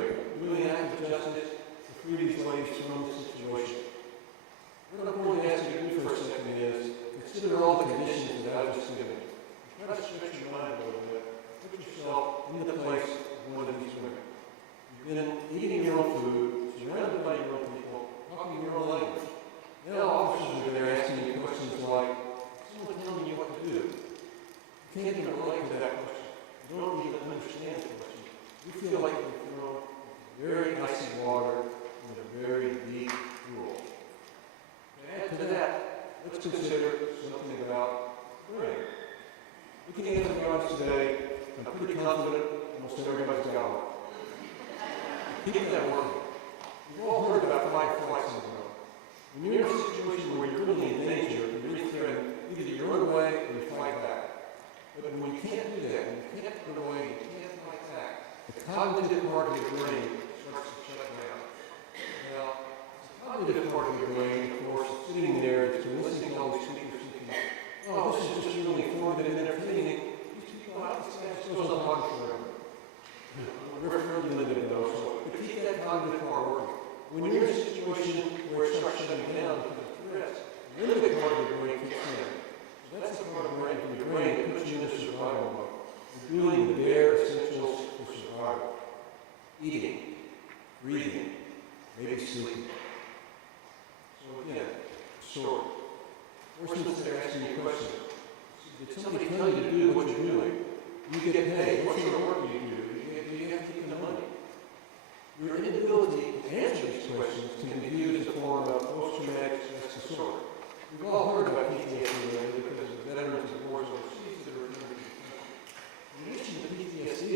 doing an act of justice to free these ladies from the situation. What I'm going to ask you to do for a second is consider all the conditions that I've just given you. Try to stretch your mind a little bit. Put yourself in the place of one of these women. You've been eating your own food, surrounded by your own people, talking your own language. Now officers are there asking you questions like, someone telling you what to do. You can't even relate to that question. You don't even understand the question. You feel like you're thrown very icy water in a very deep pool. To add to that, let's consider something about praying. Looking at the odds today, I'm pretty confident almost everybody's got one. Keep that working. You've all heard about fight-or-flight syndrome. When you're in a situation where you're really in danger, you're really threatened, either you run away or you fight back. But when you can't do that, when you can't run away, you can't fight back, the cognitive part of your brain starts to shut down. Now, the cognitive part of your brain, of course, is sitting there, it's been listening to all these people asking you questions. Did somebody tell you to do what you're doing? You get paid. What sort of work do you do? Do you have to keep the money? Your inability to answer these questions can be viewed as a form of post-traumatic stress disorder. We've all heard about PTSD lately because of veterans of wars overseas that are returned to the country. In addition to PTSD,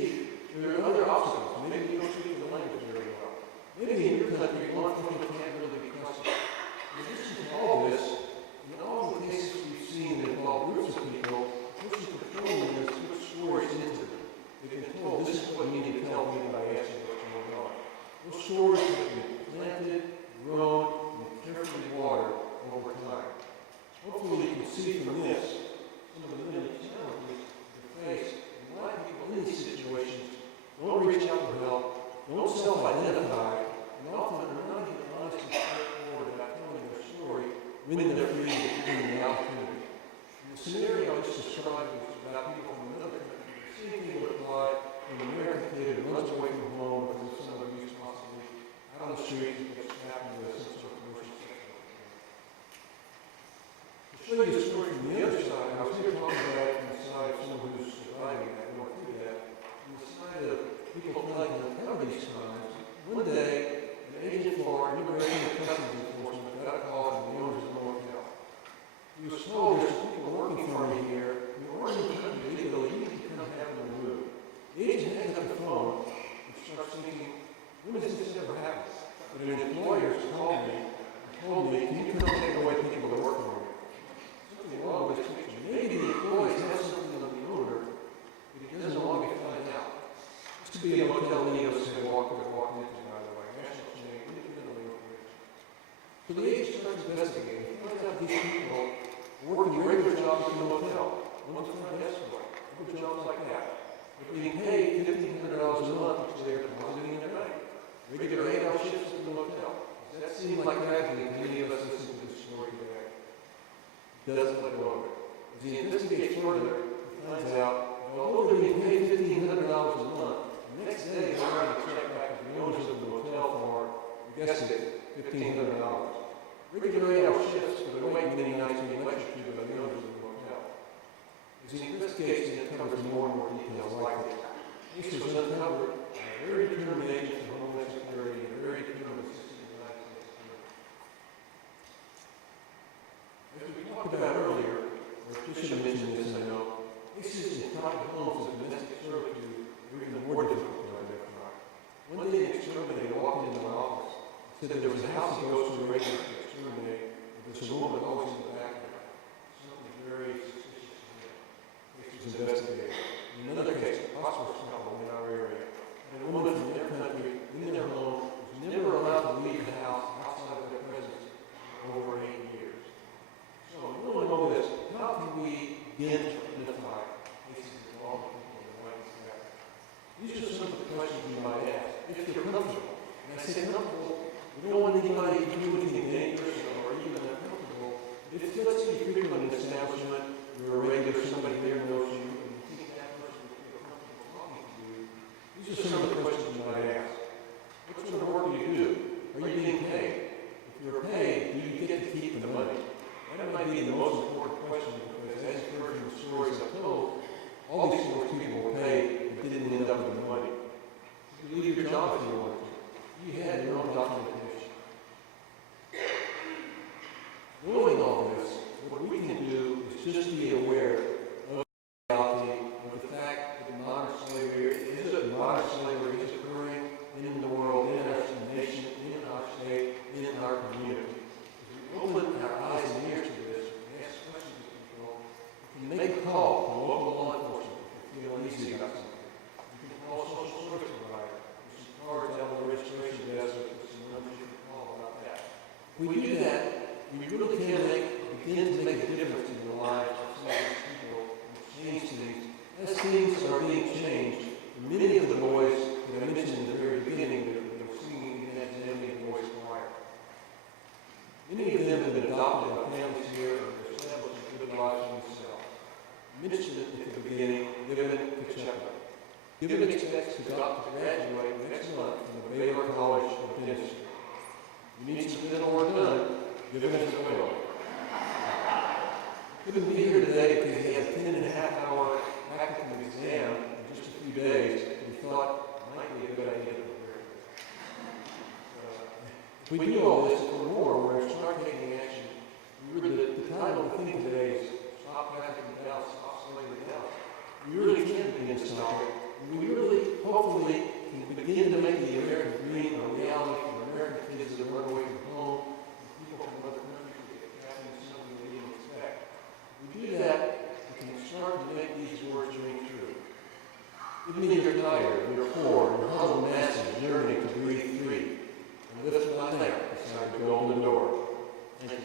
there are other obstacles. Maybe you don't speak the language very well. Maybe in your country, law enforcement can't really be trusted. In addition to all this, in all the cases we've seen that involve groups of people, the person patrolling has put stories into them. They've been told, this is what you need to tell me when I ask you what's going on. Those stories have been planted, grown, and carefully watered over time. Hopefully you can see from this some of the many challenges they face and why people in these situations don't reach out for help, don't self-identify, and often are not even honest and straightforward about telling their story when they're free and given the opportunity. And the scenario I just described was about people from another country. The same thing would apply when an American kid who runs away from home or with some abuse possibly out on the street and gets trapped into some sort of commercial sexual activity. To show you a story from the other side, I was here talking about it from the side of someone who's surviving that, and went through that, from the side of people trying to cover these crimes. One day, an agent for Immigration and Customs Enforcement got a call from the owners of the motel. He was told there's some people working for me here, and you're in the country legally, you need to come have them removed. The agent hangs up the phone and starts thinking, when has this ever happened? But an employer called me and told me, can you come take away people that work for me? Something wrong with this picture. Maybe the employees have something on the owner, but he doesn't want me to find out. This could be a motel Leo said walked into, by the way. National chain, independently operated. So the agent starts investigating. He finds out these people are working regular jobs in the motel. One's front desk boy, other jobs like that. They're being paid $1,500 a month, which they're depositing in their bank. Regular 8-hour shifts at the motel. Does that seem like tragedy to any of us listening to this story today? Doesn't let go of it. As he investigates further, he finds out that although they're being paid $1,500 a month, the next day they're writing a check back to the owners of the motel for, guess it, $1,500. Regular 8-hour shifts, but they're waiting many nights being lectured to by the owners of the motel. As he investigates, he uncovers more and more details like this. This was uncovered by a very determined agent for Homeland Security and a very determined assistant United States Attorney. As we talked about earlier, Archbishop mentioned this, I know, cases in private homes of domestic servitude are even more difficult to identify. One day an exterminator walked into my office and said that there was a house he goes to regularly to exterminate, but there's a woman always in the background. Something very suspicious to him. Case was investigated. In another case, a prosperous couple in our area had a woman from their country in their home was never allowed to leave the house outside of their presence for over 8 years. So, knowing all this, how can we begin to identify cases involving people in the right step? These are some of the questions you might ask, if you're comfortable. And I say comfortable, we don't want anybody to do anything dangerous or even uncomfortable. If it's just a frequent establishment, you're a regular, somebody there knows you, these are some of the questions you might ask. What sort of work do you do? Are you being paid? If you're paid, do you get to keep the money? That might be the most important question because as you've heard from the stories I've told, all these sorts of people were paid but didn't end up with the money. You could leave your job if you wanted to. You had your own documentation. Knowing all this, what we can do is just be aware of the reality of the fact that modern slavery is occurring in the world, in our nation, in our state, in our community. As we open our eyes and ears to this and ask questions of people, we can make a call to local law enforcement if you feel uneasy about something. You can call social service provider. There's some cards out on the registration desk with some numbers you can call about that. If we do that, we really can begin to make a difference in the lives of some of these people and change things. As things are being changed, many of the boys that I mentioned in the very beginning that were singing in that Tammy voice choir. Many of them have been adopted by families here and are establishing good lives for themselves. I mentioned it at the beginning, Given Kacheka. Given expects to graduate next month from the Baylor College of Dentistry. You need some dental work done, Given is a will. couldn't be here today because he has a 10.5-hour practicum exam in just a few days, and he thought it might be a good idea to prepare. If we do all this for more, we're going to start taking action. The title of the thing today is Stop Trafficking Down, Stop Slavery Down. We really can begin to stop it. We really, hopefully, can begin to make the American dream a reality for American kids that run away from home, and people from other countries that get trapped into something they didn't expect. If we do that, we can start to make these words ring true. Even if you're tired, you're poor, you're humble masses yearning to breathe free, and lift my lamp beside the golden door. Thank you.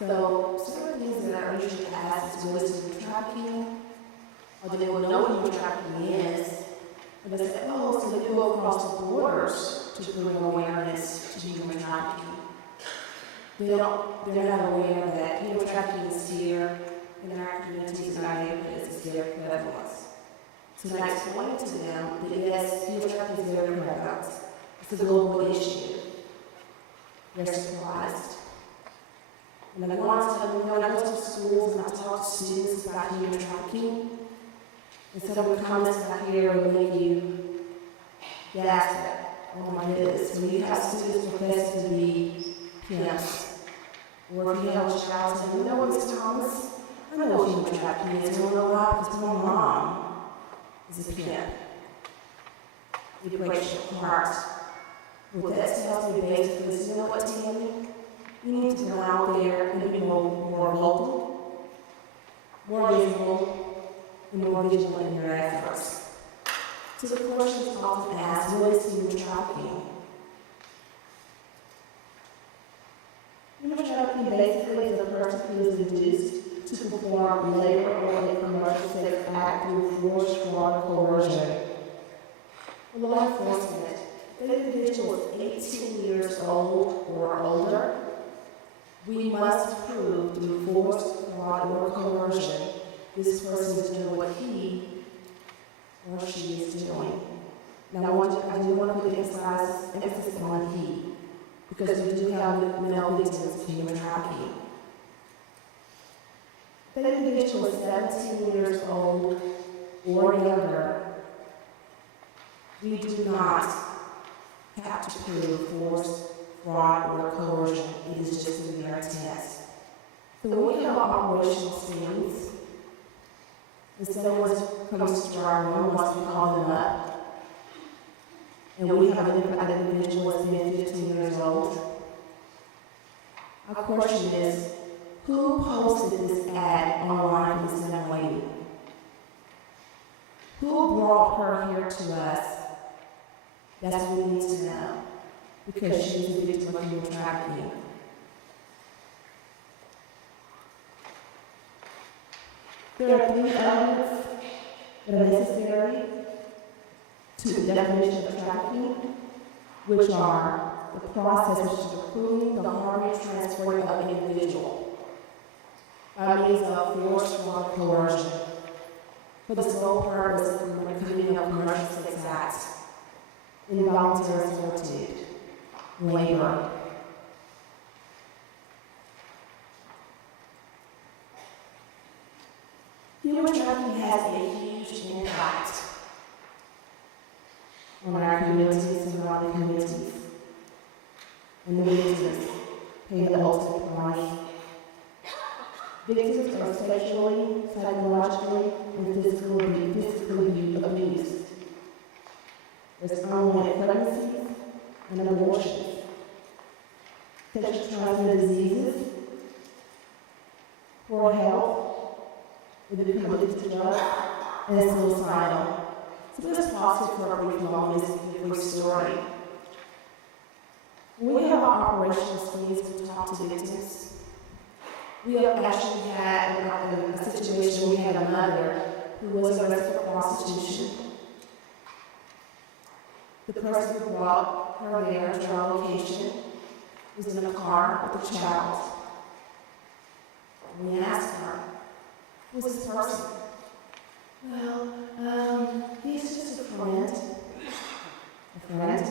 So, certain things that are usually asked is what is human trafficking, or they will know what human trafficking is, and they say, oh, so they go across the borders to bring awareness to human trafficking. They're not aware that human trafficking is here in our communities and our neighborhoods, is very prevalent. So I explain to them that yes, human trafficking is very prevalent. It's a global issue. They're surprised. And I want to tell them, when I go to schools and I talk to students about human trafficking, and some of the comments that I hear will make you gasp, oh my goodness, when you have students professing to be pimps, or if you have a child saying, you know what, Ms. Thomas, I know what human trafficking is, you know why? Because my mom is a pimp. It breaks your heart. What that tells me basically is, you know what, Tammy? You need to go out there and be more local, more visible, and more vigilant in your efforts. So the question is often asked, what is human trafficking? Human trafficking basically is a person who is induced to perform labor or a commercial sex act through force, fraud, or coercion. For law enforcement, if an individual is 18 years old or older, we must prove through force, fraud, or coercion this person is doing what he or she is doing. Now, I do want to put emphasis on he, because we do have male victims of human trafficking. If an individual is 17 years old or younger, we do not have to prove force, fraud, or coercion. It is just a mere test. So when we have operational scenes, and someone comes to our room once we call them up, and we have an individual that's been 15 years old, our question is, who posted this ad online for this young lady? Who brought her here to us? That's what we need to know, because she is a victim of human trafficking. There are 3 elements that are necessary to the definition of trafficking, which are the process which is recruiting, the harming, and transferring of an individual by means of force, fraud, coercion, for the sole purpose of committing a commercial sex act, involuntary servitude, labor. Human trafficking has a huge impact on our communities and surrounding communities. And the victims pay the ultimate price. Victims are sexually, psychologically, and physically abused. There's unwanted pregnancies and abortions, sexually transmitted diseases, poor health, they become addicted to drugs, and suicidal. So let's pause here for a brief moment and brief story. When we have our operational schemes to talk to victims, we have actually had a situation where we had a mother who was arrested for prostitution. The person who brought her there to our location was in a car with a child. We asked her, who's this person? Well, he's just a friend. A friend?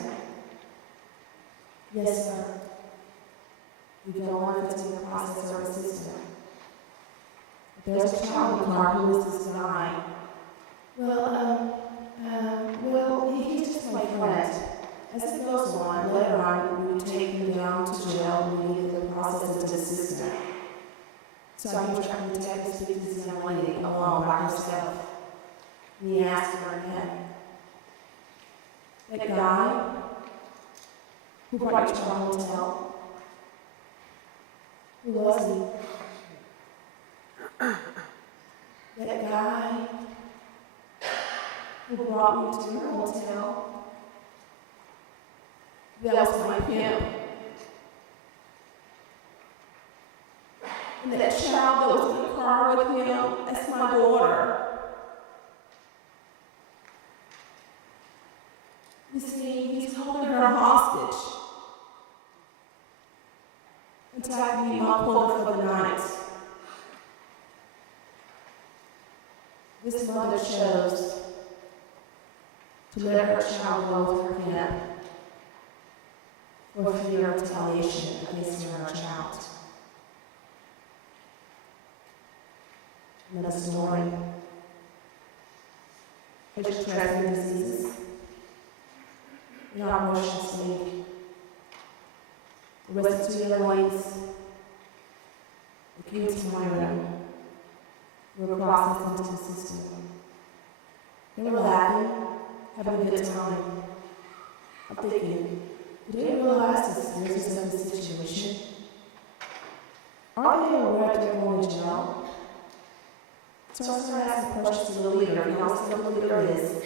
Yes, sir. We go on to the process or assist her. There's a child in the car. Who is this guy? Well, he's just my friend. As it goes on, later on, we take him down to jail and we get the process of assisting her. So I was trying to take this speak to this young lady alone by herself. And he asked her again, that guy who brought you to our hotel, who was he? That guy who brought me to your hotel, that was my pimp. And that child that was in the car with him, that's my daughter. You see, he's holding her hostage until I can be my quota for the night. This mother chose to let her child go with her pimp for fear of retaliation against her and her child. Another story. Sexually transmitted diseases. In our emotions league. Arrested 2 young ladies. They came to my room. We were processed into the system. They were laughing, having a good time. I'm thinking, do they realize the seriousness of the situation? Are they aware that they're going to jail? So I started asking questions to the leader, and I was the leader is.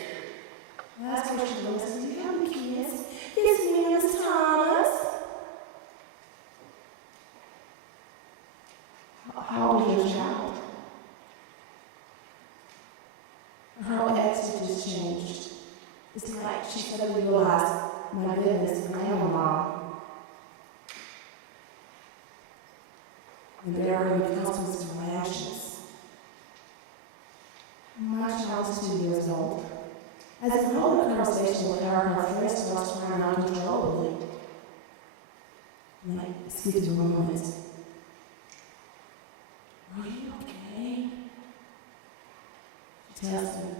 Last question was, do you have any kids? Yes, Miss Thomas. How old is your child? Her whole attitude just changed. It's like she suddenly realized, my goodness, I am a mom. And there are the consequences of my actions. My child is 2 years old. As I hold a conversation with her, her friends starts crying uncontrollably. Like, excuse me a moment. Are you okay? She tells me,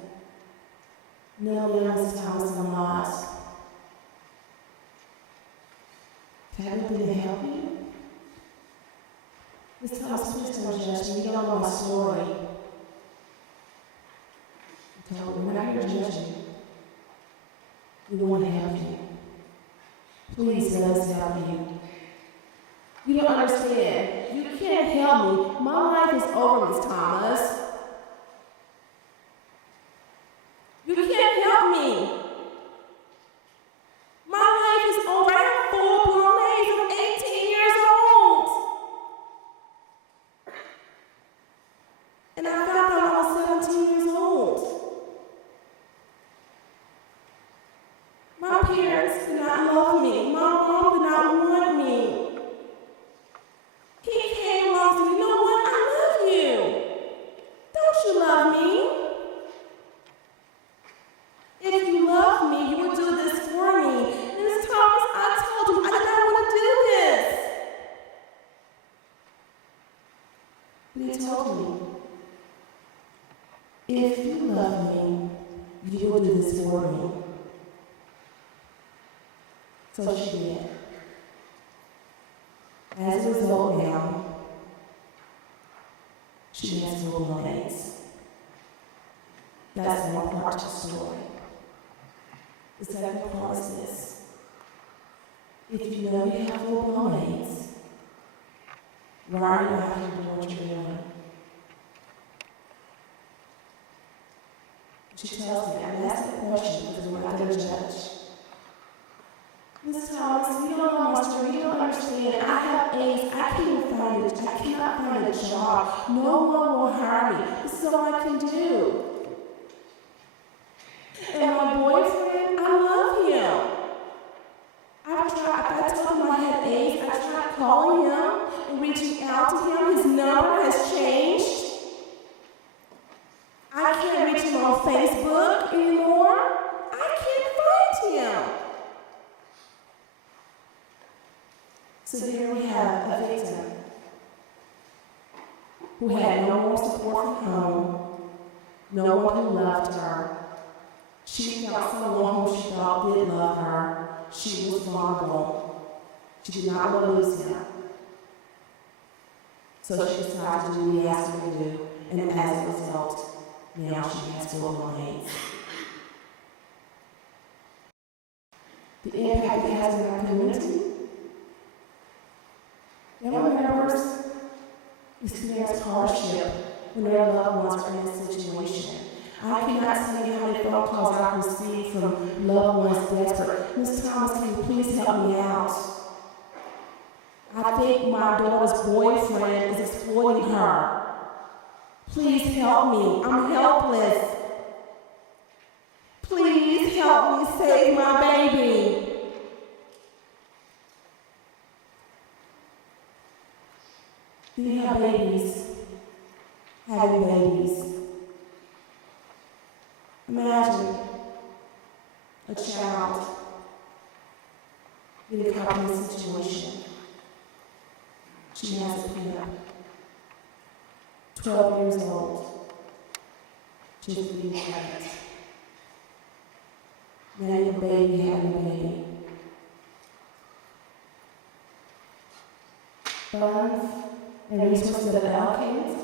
no, Miss Thomas, I'm not. Can I do anything to help you? Miss Thomas, please don't judge me. You don't know my story. I told her, we're not here to judge you. We want to help you. Please let us help you. You don't understand. You can't help me. My life is over, Miss Thomas. You can't help me. My life is over. I'm full-blown age. I'm 18 years old. And I found out I was 17 years old. My parents did not love me. My mom did not want me. He came along and said, you know what? I love you. Don't you love me? If you love me, you would do this for me. Miss Thomas, I told you I did not want to do this. But he told me. If you love me, you will do this for me. So she did. As a result now, she has full-blown AIDS. That's one part of the story. The second part is this. If you know you have full-blown AIDS, why are you out here doing what you're doing? She tells me, I asked the question because we're not going to judge. Ms. Thomas, you don't know my story, you don't understand. I have AIDS, I cannot find a job. No one will hire me. This is all I can do. And my boyfriend, I love him. I told him I had AIDS, I tried calling him and reaching out to him. His number has changed. I can't reach him on Facebook anymore. I can't find him. So there we have a victim who had no more support from home, no one who loved her. She found someone who she thought did love her. She was vulnerable. She did not want to lose him. So she decided to do what he asked her to do, and as a result, now she has full-blown AIDS. The impact it has in our community. Family members experience hardship when their loved ones are in this situation. I cannot tell you how many phone calls I've received from loved ones desperate. Ms. Thomas, can you please help me out? I think my daughter's boyfriend is exploiting her. Please help me. I'm helpless. Please help me save my baby. Do you have babies? Having babies. Imagine a child getting caught in this situation. She has a pimp. 12 years old. She's being pregnant. Now your baby having a baby. Funds and resources that are allocated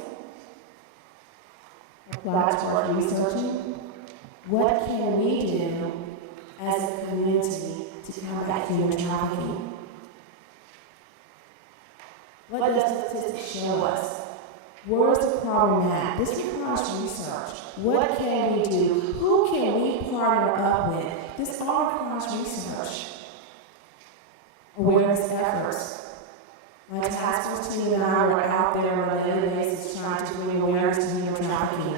apply toward researching. What can we do as a community to combat human trafficking? What does statistics show us? Where's the problem at? This requires research. What can we do? Who can we partner up with? This all requires research. Awareness efforts. My task force team and I were out there on a daily basis trying to bring awareness to human trafficking.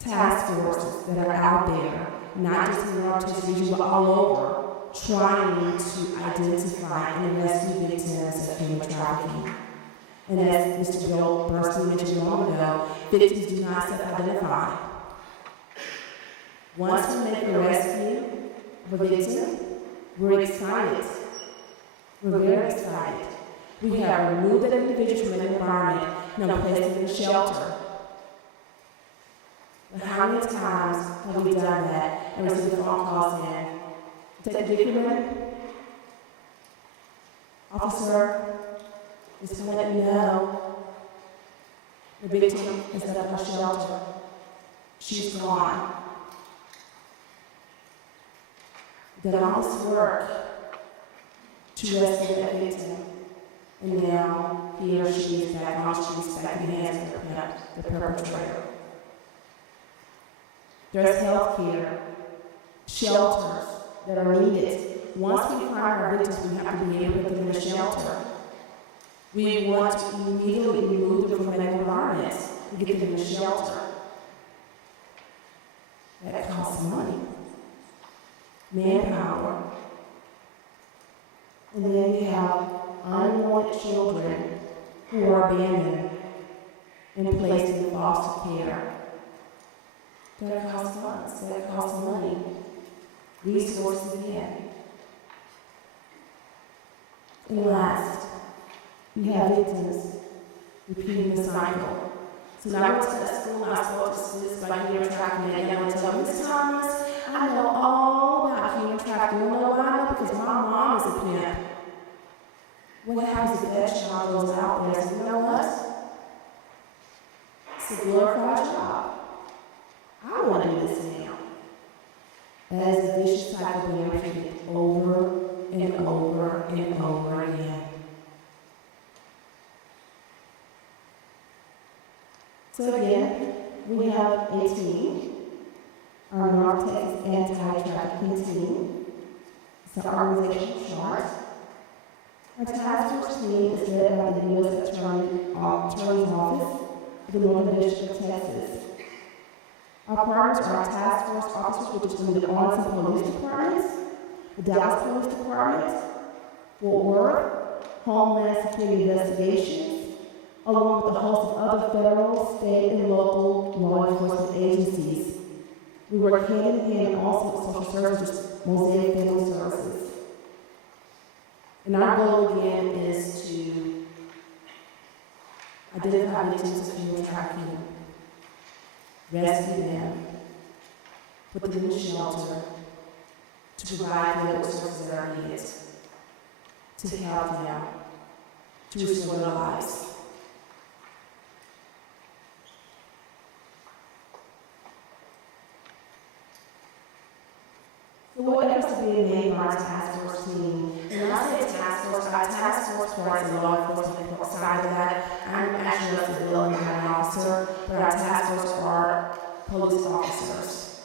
Task forces that are out there, not just in the Arlington region, but all over, trying to identify and rescue victims of human trafficking. And as Mr. Bernstein mentioned a moment ago, victims do not self-identify. Once we make a rescue of a victim, we're excited. We're very excited. We have removed that individual from the environment and placed them in a shelter. But how many times have we done that and received phone calls in? Take the victim, officer, is to let you know the victim is left our shelter. She's gone. Done all this work to rescue that victim, and now he or she is back on the streets, back in the hands of the perpetrator. There's health care, shelters that are needed. Once we find our victims, we have to be able to put them in a shelter. We want to immediately remove them from that environment and get them in a shelter. That costs money, manpower. And then you have unwanted children who are abandoned and placed in foster care. That costs funds, that costs money, resources again. And last, we have victims repeating the cycle. So now I went to that school and I spoke to students about human trafficking, and they would tell me, Miss Thomas, I know all about human trafficking. You know why I know? Because my mom is a pimp. What happens if that child goes out there and says, you know what? It's a glorified job. I want to do this now. That is a vicious cycle being repeated over and over and over again. So again, we have a team, our North Texas Anti-Trafficking Team. It's our organizational chart. Our task force team is led by the U.S. Attorney's Office of the Northern District of Texas. Our partners are our task force officers, which is from the Arlington Police Department, the Dallas Police Department, Fort Worth, Homeland Security Investigations, along with a host of other federal, state, and local law enforcement agencies. We work hand in hand also with social services, Mosaic Family Services. And our goal again is to identify victims of human trafficking, rescue them, put them in shelter, to provide them with services that are needed, to help them, to restore their lives. So what efforts are being made by our task force team? And when I say task force, our task force part is the law enforcement side of that. I'm actually a civilian officer, but our task force are police officers,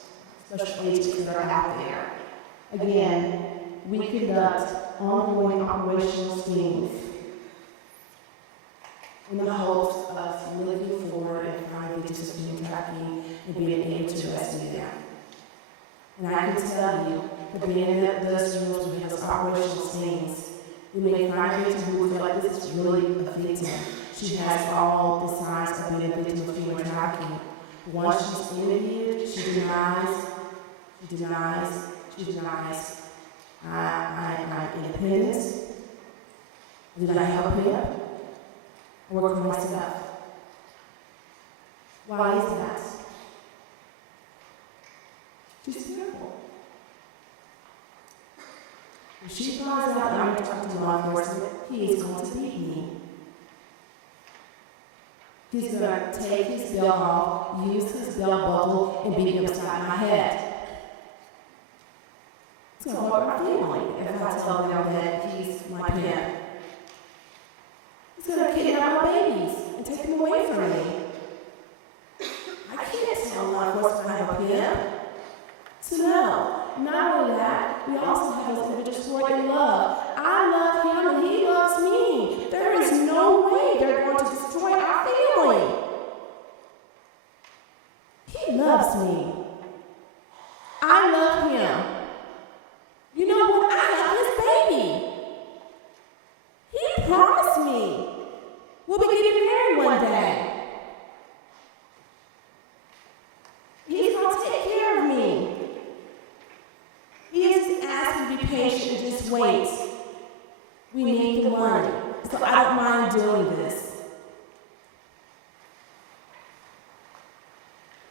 special agents that are out there. Again, we conduct ongoing operational schemes in the hopes of moving forward and finding victims of human trafficking and being able to rescue them. And I can tell you, that being in those rooms, we have those operational schemes. We may find victims who feel like this is really a victim. She has all the signs of being a victim of human trafficking. Once she's interviewed, she denies. I'm independent. Did I help him? I work for myself. Why is that? She's fearful. If she finds out that I'm talking to law enforcement, he is going to beat me. He's going to take his belt off, use his belt buckle, and beat me upside my head. It's going to hurt my family if I tell them that he's my pimp. He's going to kidnap my babies and take them away from me. I can't tell law enforcement I have a pimp. So no, not only that, we also have those individuals who are in love. I love him and he loves me. There is no way they're going to destroy our family. He loves me. I love him. You know what? I have his baby. He promised me we'll be getting married one day. He's going to take care of me. He is asking to be patient and just wait. We need the money. So I don't mind doing this.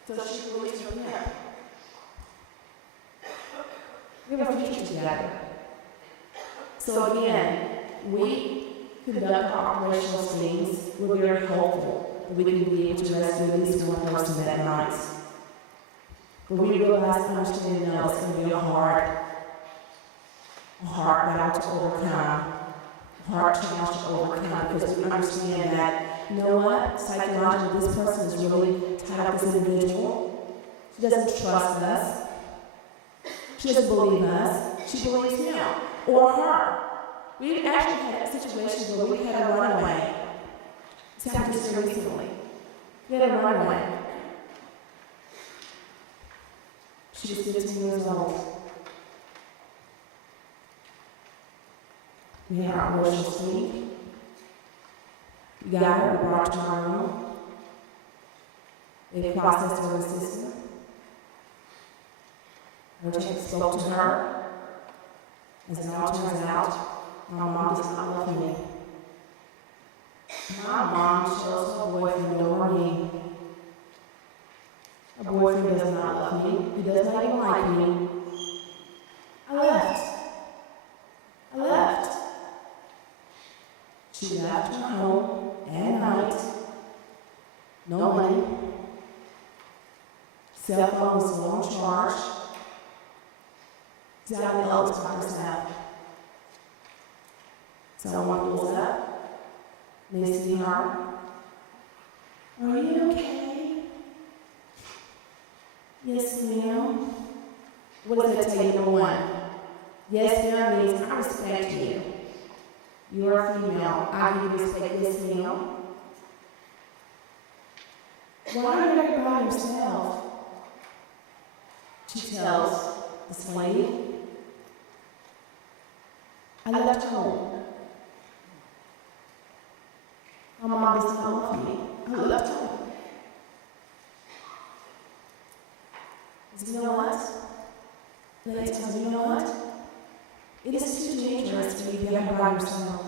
So she released her pimp. We have a future together. So again, we conduct operational schemes. We're very hopeful that we can be able to rescue at least one person that night. But we realize, understand now it's going to be a hard battle to overcome, a hard challenge to overcome, because we understand that, you know what, psychologically this person is really tied up this individual. She doesn't trust us. She doesn't believe us. She believes him or her. We've actually had situations where we had a runaway. It's happened just recently. We had a runaway. She was 15 years old. We had our operational scheme. We got her, we brought her to our room. They processed her in the system. Her team spoke to her. As it all turns out, my mom does not love me. My mom chose her boyfriend over me. Her boyfriend does not love me. He does not even like me. I left. She left her home at night. No money. Cell phone was low on charge. Down the old doctor's house. Someone pulls up. They see her. Are you okay? Yes, ma'am. What does that tell you, number one? Yes, ma'am means I respect you. You're a female. I give you respect, yes, ma'am. Why are you here by yourself? She tells this lady, I left home. My mom doesn't love me. I left home. You know what? Lady tells me, you know what? It is too dangerous to leave you by yourself.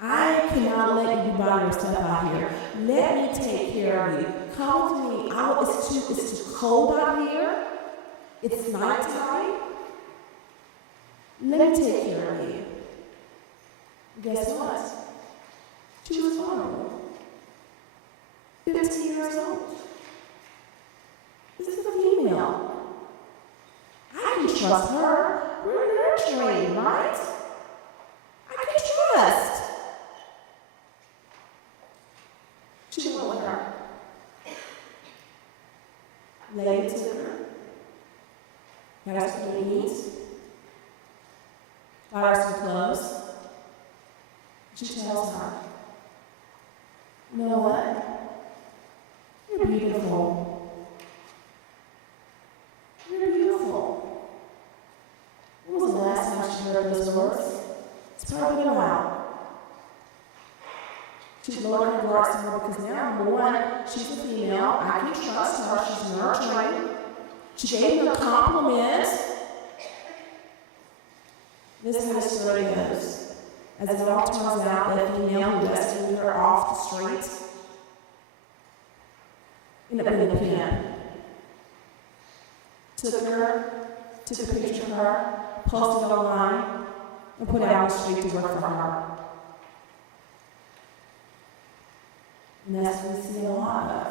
I cannot let you be by yourself out here. Let me take care of you. Come to me. It's too cold out here. It's nighttime. Let me take care of you. Guess what? She was vulnerable. 15 years old. This is a female. I can trust her. We're nurturing, right? I can trust. She went with her. Lady took her. Got her something to eat. Got her some clothes. She tells her, you know what? You're beautiful. You're beautiful. When was the last time she heard those words? It's probably been a while. She lowered her guard some more because now, number one, she's a female. I can trust her. She's nurturing. She gave me a compliment. This is how the story goes. As it all turns out, that female who rescued her off the street ended up being a pimp. Took a picture of her, posted it online, and put it out on the street to work for her. And that's what we see a lot of.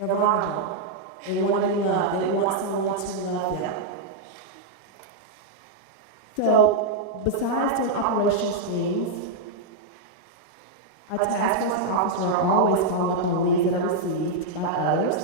They're vulnerable. They want to be loved. They want someone to love them. So, besides doing operational things, our task force officers are always following up on leads that are received by others.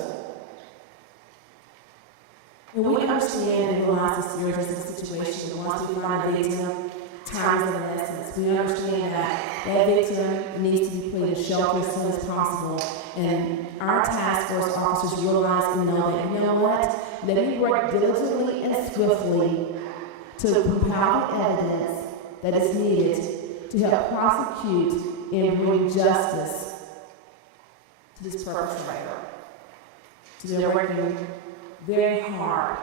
And we understand and realize the seriousness of the situation. And once we find a victim, time is of the essence. We understand that victim needs to be put in shelter as soon as possible. And our task force officers realize and know that, you know what? Let me work diligently and swiftly to compile the evidence that is needed to help prosecute and bring justice to this perpetrator. So they're working very hard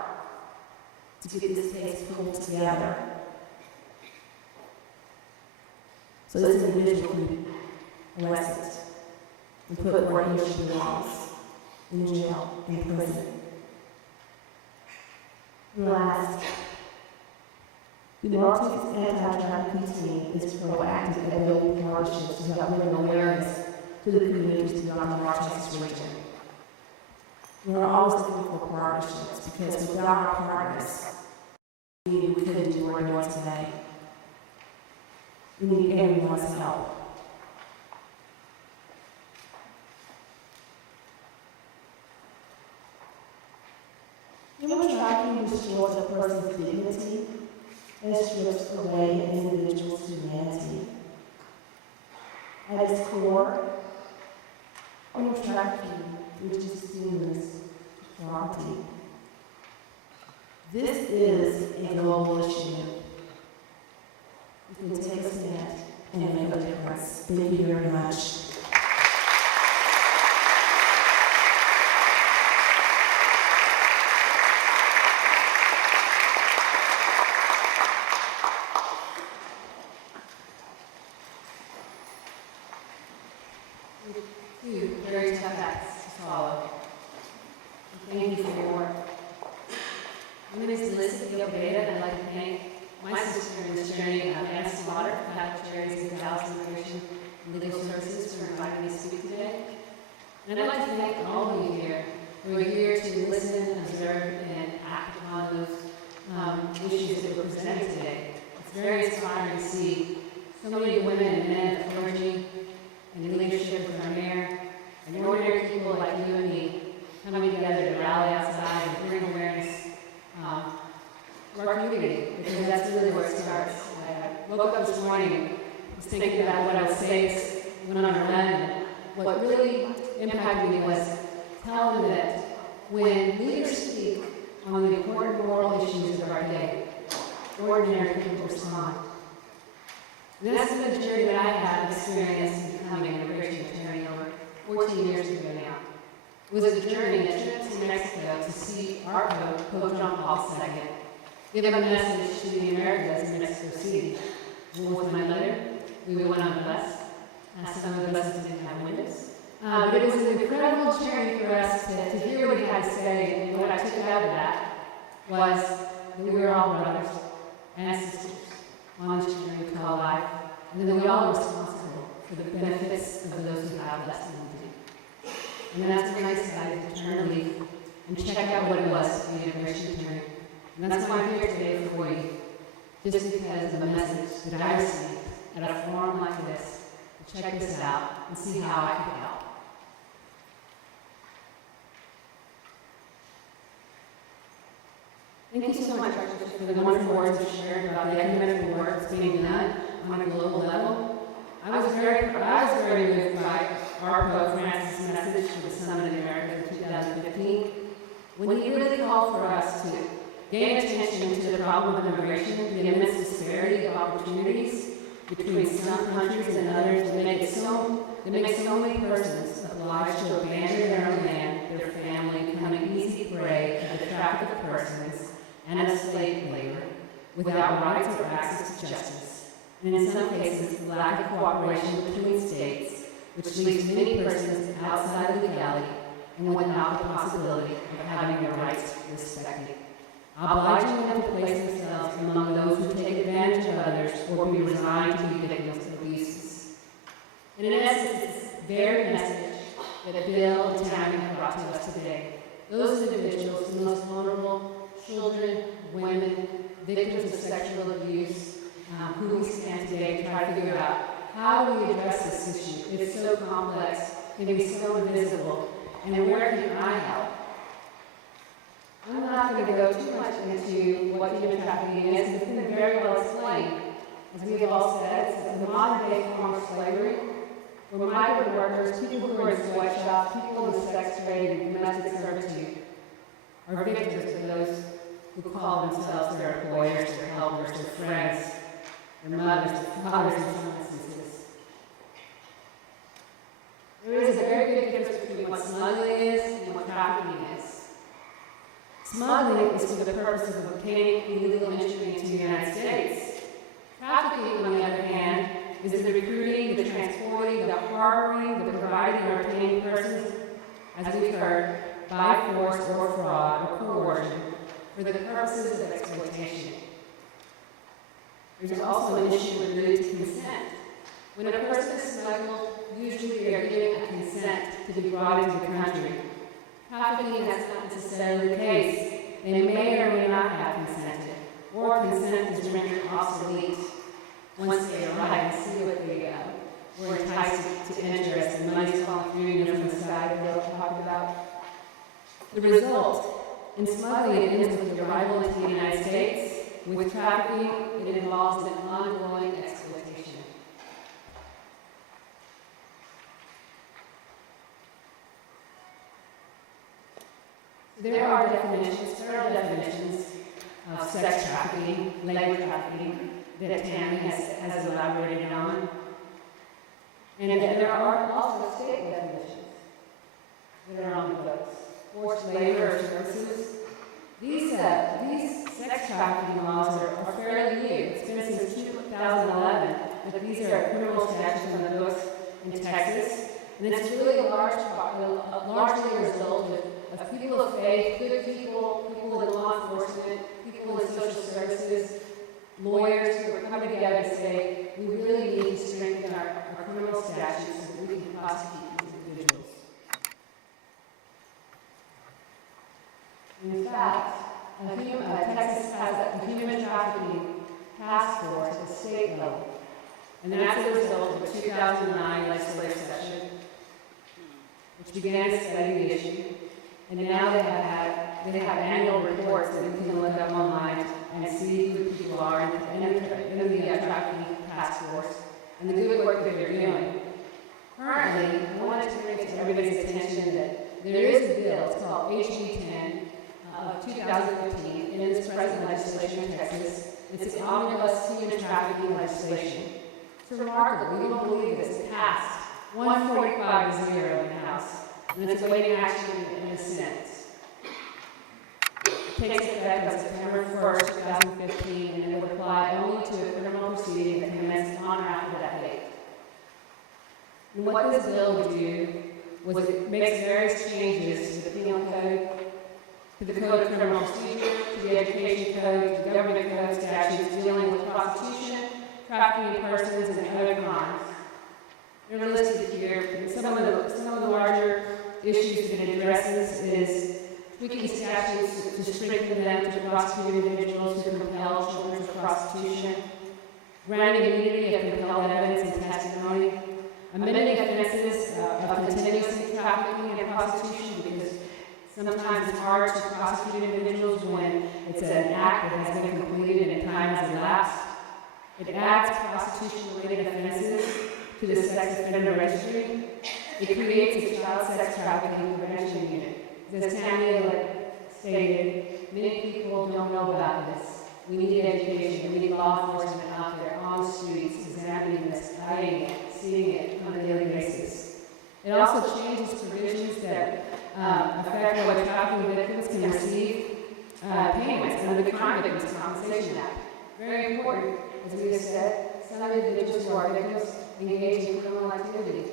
to get this case pulled together. So this individual can be arrested and put where he or she belongs, in jail, in prison. Last, the Northeast Anti-Trafficking Team is proactive at building partnerships to help bring awareness to the communities beyond the Rochester region. We are always looking for partnerships because without our partners, we couldn't do what we're doing today. We need everyone's help. Human trafficking destroys a person's dignity and strips away an individual's humanity. At its core, human trafficking reduces humans to property. This is a global issue. You can take a stand and make a difference. Thank you very much. Cedillo-Pereira, and I'd like to thank my sister in this journey, Anna Slaughter, Catholic Charities of Dallas Immigration and Legal Services, for inviting me to speak today. And I'd like to thank all of you here who are here to listen, observe, and act upon those issues that were presented today. It's very inspiring to see so many women and men of clergy and in leadership with our mayor, and ordinary people like you and me coming together to rally outside and bring awareness to our community, because that's really where it starts. I woke up this morning, was thinking about what I would say when on a run, and what really impacted me was telling them that when leaders speak on the important moral issues of our day, ordinary people respond. And that's the journey that I have experienced becoming an immigration attorney over 14 years ago now. It was a journey that took us to Mexico to see our Pope John Paul II give a message to the Americas in Mexico City. With my mother, we went on the bus. Some of the buses didn't have windows. But it was an incredible journey for us to hear what he had to say, and what I took out of that was that we were all brothers and sisters on this journey we call life, and that we all are responsible for the benefits of those who have less than we do. And that's when I decided to turn a leaf and check out what it was to be an immigration attorney. And that's why I'm here today for you, just because of the message that I received at a forum like this, to check this out and see how I could help. Thank you so much, Archbishop, for the wonderful words you shared about the ecumenical work that's being done on a global level. I was very moved by our Pope Francis' message for the Summit of America in 2015, when he really called for us to gain attention to the problem of immigration, the immense disparity of opportunities between some countries and others that make so many persons obliged to abandon their own land, their family, become an easy prey to the traffic of persons and of slave labor, without rights or access to justice, and in some cases, the lack of cooperation between states, which leaves many persons outside of legality and without the possibility of having their rights respected, obliging them to place themselves among those who take advantage of others or be resigned to be victims of abuses. And in essence, it's this very message that Bill and Tammy have brought to us today. Those individuals, the most vulnerable, children, women, victims of sexual abuse, who we stand today to try to figure out how do we address this issue. It's so complex, it can be so invisible, and where can I help? I'm not going to go too much into what human trafficking is, because it's been very well explained. As we have all said, it's the modern day form of slavery, where migrant workers, people who are in sweatshops, people in the sex trade and domestic servitude, are victims of those who call themselves their employers, their helpers, their friends, their mothers, their fathers, in some instances. There is a very big difference between what smuggling is and what trafficking is. Smuggling is for the purpose of obtaining illegal entry into the United States. Trafficking, on the other hand, is the recruiting, the transporting, the harboring, the providing or obtaining persons, as we've heard, by force or fraud or coercion, for the purposes of exploitation. There's also an issue related to consent. When a person is smuggled, usually they are given a consent to be brought into the country. Trafficking, that's not necessarily the case. They may or may not have consented, or consent is rendered obsolete once they arrive and see what they were enticed to enter as the money's falling through from the sky that we'll talk about. The result in smuggling ends with the arrival into the United States. With trafficking, it involves an ongoing exploitation. There are federal definitions of sex trafficking, labor trafficking, that Tammy has elaborated on. And there are also state definitions that are on the books. Forced labor or services. These sex trafficking laws are fairly new. It's been since 2011, but these are criminal statutes on the books in Texas. And it's really largely a result of of people of faith, good people, people in law enforcement, people in social services, lawyers who are coming together to say, we really need to strengthen our criminal statutes so that we can prosecute these individuals. In fact, Texas has a human trafficking task force at the state level, and that's a result of a 2009 legislative session, which began to study the issue, and now they have annual reports that you can look up online and see who people are in the trafficking task force and the good work that they're doing. Currently, I wanted to bring to everybody's attention that there is a bill, it's called HB 10 of 2015, in this present legislation in Texas. It's an omnibus human trafficking legislation. It's remarkable, you won't believe this, it passed 145-0 in the House, and it's awaiting action in the Senate. It takes effect on September 1st, 2015, and it would apply only to a criminal proceeding that commenced on or after that date. And what this bill would do was it makes various changes to the penal code, to the Code of Criminal Procedure, to the Education Code, to the Government Code statutes dealing with prostitution, trafficking in persons, and other crimes. They're listed here. Some of the larger issues that it addresses is tweaking statutes to strengthen them to prosecute individuals who compel children for prostitution, granting immunity of compelled evidence and testimony, amending offenses of continuously trafficking and prostitution, because sometimes it's hard to prosecute individuals when it's an act that has been completed and time has elapsed. It adds prostitution-related offenses to the sex offender registry. It creates a child sex trafficking prevention unit. As Tammy stated, many people don't know about this. We need education. We need law enforcement out there on the streets examining this, studying it, seeing it on a daily basis. It also changes provisions that affect what trafficking victims can receive payments under the Crime Victims Compensation Act. Very important, as we have said, some individuals who are victims engage in criminal activity,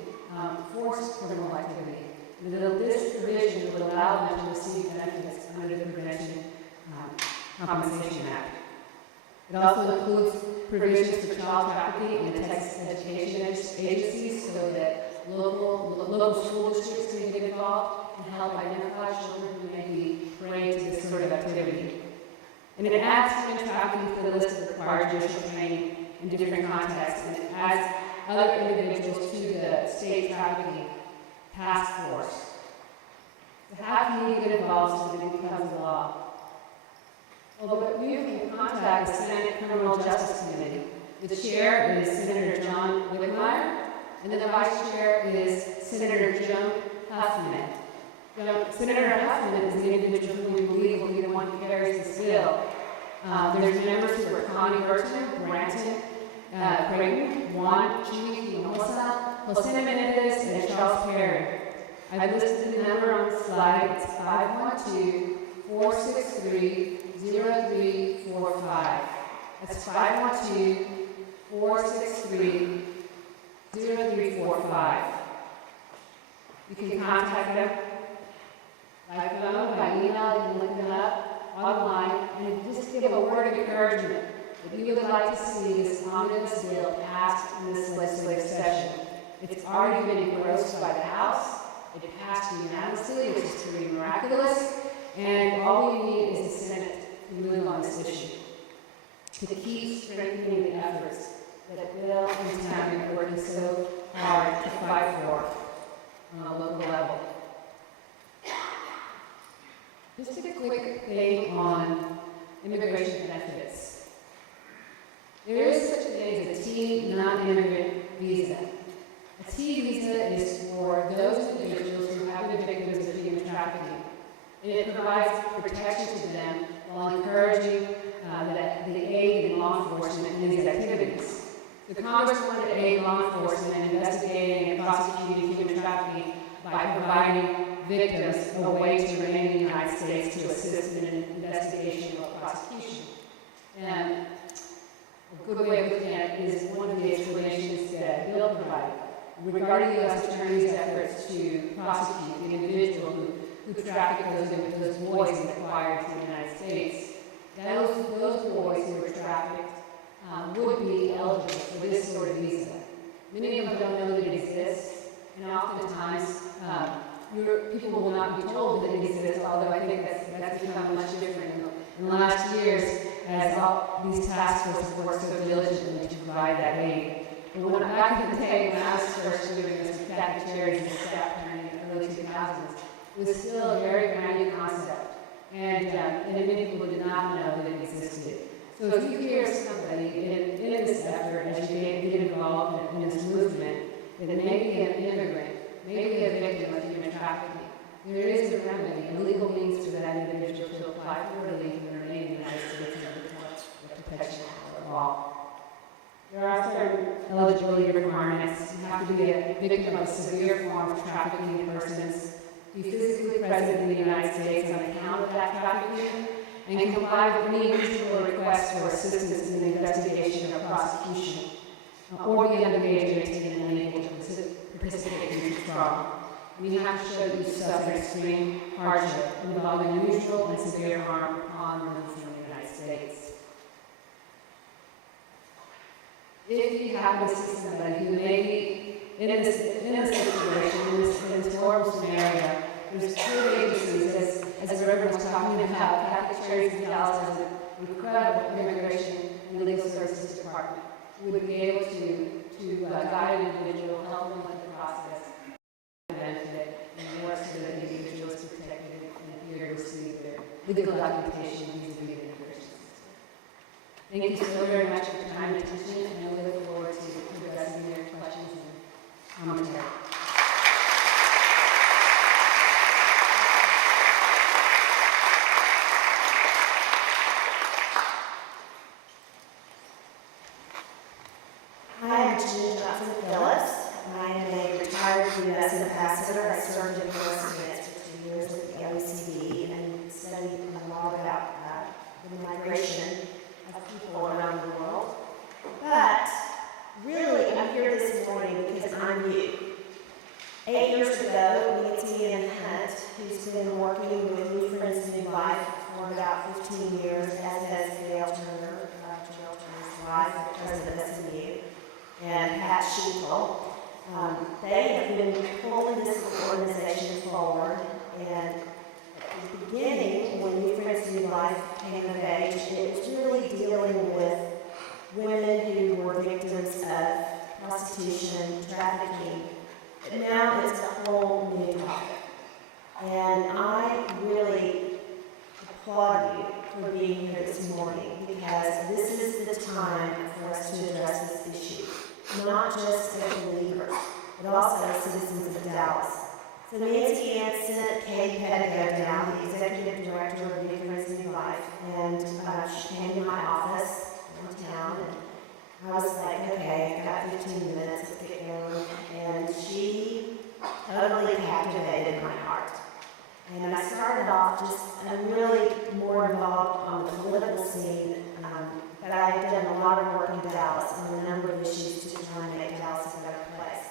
forced criminal activity. This provision will allow them to receive benefits under the Prevention Compensation Act. It also includes provisions for child trafficking in the Texas education agencies so that local school districts can get involved and help identify children who may be prey to this sort of activity. And it adds human trafficking to the list of required judicial training in different contexts, and it adds other individuals to the state trafficking task force. So how can you get involved so that it becomes a law? Well, you can contact the Senate Criminal Justice Committee. The chair is Senator John Whitmire, and the vice chair is Senator Joan Huffman. Senator Huffman is the individual who we believe will be the one who carries this bill. There's members who are Connie Burton, Branton, Creighton, Juan Chuy Hinojosa, Jose Menendez, and Charles Perry. I've listed the number on the slide. It's 512-463-0345. That's 512-463-0345. You can contact them by phone, by email, you can look them up online, and just give a word of encouragement that you would like to see this omnibus bill passed in this legislative session. It's already been engrossed by the House. It passed unanimously, which is pretty miraculous, and all we need is the Senate to move on this issue, to keep strengthening the efforts that Bill and Tammy are working so hard to fight for on a local level. Just a quick thing on immigration benefits. There is such a thing as a T non-immigrant visa. A T visa is for those individuals who have been victims of human trafficking. And it provides protection to them while encouraging the aid in law enforcement in these activities. The Congress wanted to aid law enforcement in investigating and prosecuting human trafficking by providing victims a way to remain in the United States to assist in an investigation or prosecution. And a good way of looking at it is one of the explanations that Bill provided regarding the U.S. Attorney's efforts to prosecute the individual who who traffic those boys in the choir to the United States, those boys who were trafficked would be eligible for this sort of visa. Many of them don't know that it exists, and oftentimes people will not be told that it exists, although I think that's become much different in the last years as all these task forces have worked so diligently to provide that aid. But back in the day, when I was first doing this with Catholic Charities and staff in the early 2000s, it was still a very brand new concept, and many people did not know that it existed. So if you hear somebody in this effort, as you get involved in this movement, that may be an immigrant, maybe a victim of human trafficking, there is a remedy, a legal means for that individual to apply for relief and remain in the United States under the protection of the law. There are certain eligibility requirements. You have to be a victim of a severe form of trafficking in persons, be physically present in the United States on account of that trafficking, and comply with any reasonable request for assistance in the investigation or prosecution, or be under the age of 18 and unable to participate in the trial. And you have to show that you suffer extreme hardship involving unusual and severe harm upon release from the United States. If you happen to see somebody who may be in this situation, in this horrible scenario, there's two agencies, as the Reverend was talking about. Catholic Charities in Dallas has an incredible immigration and legal services department who would be able to guide an individual, help them with the process, benefit, and work so that the individual is protected and here to receive their legal documentation vis-a-vis the immigration system. Thank you so very much for your time and attention, and I look forward to addressing your questions and commentary. I am Jeanne Phillips. I am a retired U.S. ambassador. I served in U.S. Units for 2 years with the OECD and studied a lot about the migration of people around the world. But really, I'm here this morning because I'm you. 8 years ago, Nancy Ann Hunt, who's been working with New Friends New Life for about 15 years, as has Gail Turner, Gail Turner's wife, president of SMU, and Pat Sheetal. They have been pulling this organization forward, and at the beginning, when New Friends New Life came of age, it was really dealing with women who were victims of prostitution, trafficking, but now it's a whole new topic. And I really applaud you for being here this morning, because this is the time for us to address this issue. Not just as believers, but also as citizens of Dallas. So Nancy Ann sent Kay Pettigo down, the executive director of New Friends New Life, and she came to my office in town, and I was like, okay, I've got 15 minutes to get going, and she totally captivated my heart. And I started off I'm really more involved on the political scene, but I've done a lot of work in Dallas on a number of issues to try and make Dallas a better place.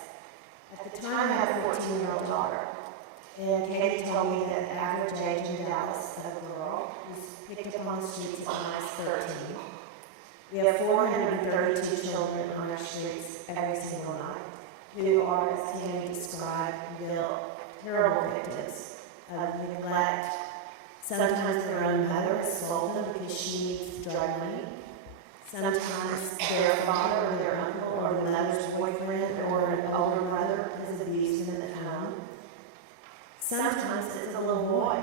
At the time, I had a 14-year-old daughter, and Katie told me that the average age in Dallas of a girl who's picked up on the streets at when I was 13. We have 432 children on our streets every single night who are, as Tammy described, terrible victims of neglect. Sometimes their own mother has sold them because she needs drug money. Sometimes their father or their uncle or the mother's boyfriend or an older brother has abused them at home. Sometimes it's a little boy.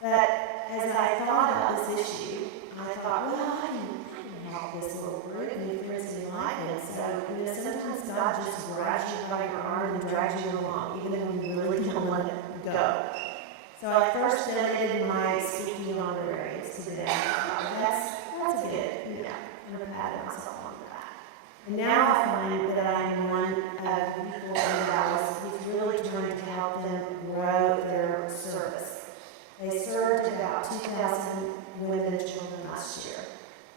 But as I thought about this issue, I thought, well, I can help this little group, New Friends New Life. And so, sometimes God just grabs you by your arm and drags you along, even though you really don't want to go. So I first donated my speaking honorariums to them. That's good. I'm going to pat myself on the back. And now I find that I am one of the people in Dallas who's really trying to help them grow their service. They served about 2,000 women and children last year.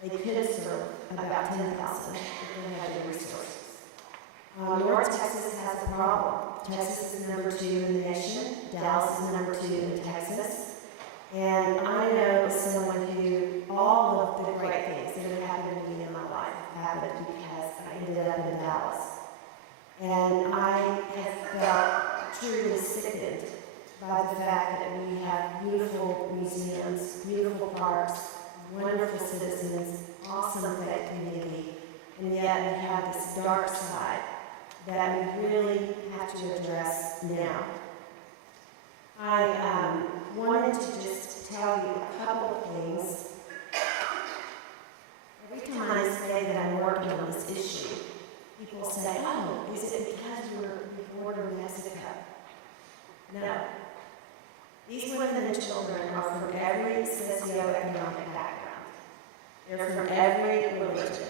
They could serve about 10,000 if they had the resources. North Texas has a problem. Texas is number 2 in the nation. Dallas is number 2 in Texas. And I know someone who all of the great things that have happened to me in my life have happened because I ended up in Dallas. And I have felt truly sickened by the fact that we have beautiful museums, beautiful parks, wonderful citizens, awesome faith community, and yet we have this dark side that we really have to address now. I wanted to just tell you a couple of things. Every time I say that I'm working on this issue, people say, oh, is it because we border Mexico? No. These women and children are from every socioeconomic background. They're from every religion.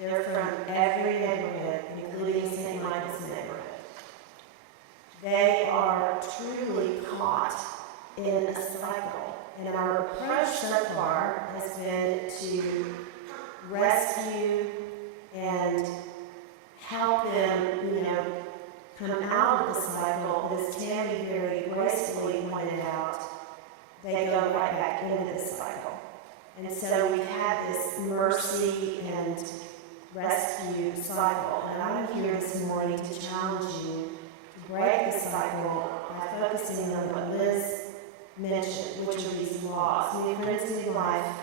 They're from every neighborhood, including St. Michael's neighborhood. They are truly caught in a cycle. And our approach so far has been to rescue and help them, come out of the cycle. But as Tammy very gracefully pointed out, they go right back into this cycle. And so we've had this mercy and rescue cycle. And I'm here this morning to challenge you to break the cycle by focusing on what Liz mentioned, which are these laws. New Friends New Life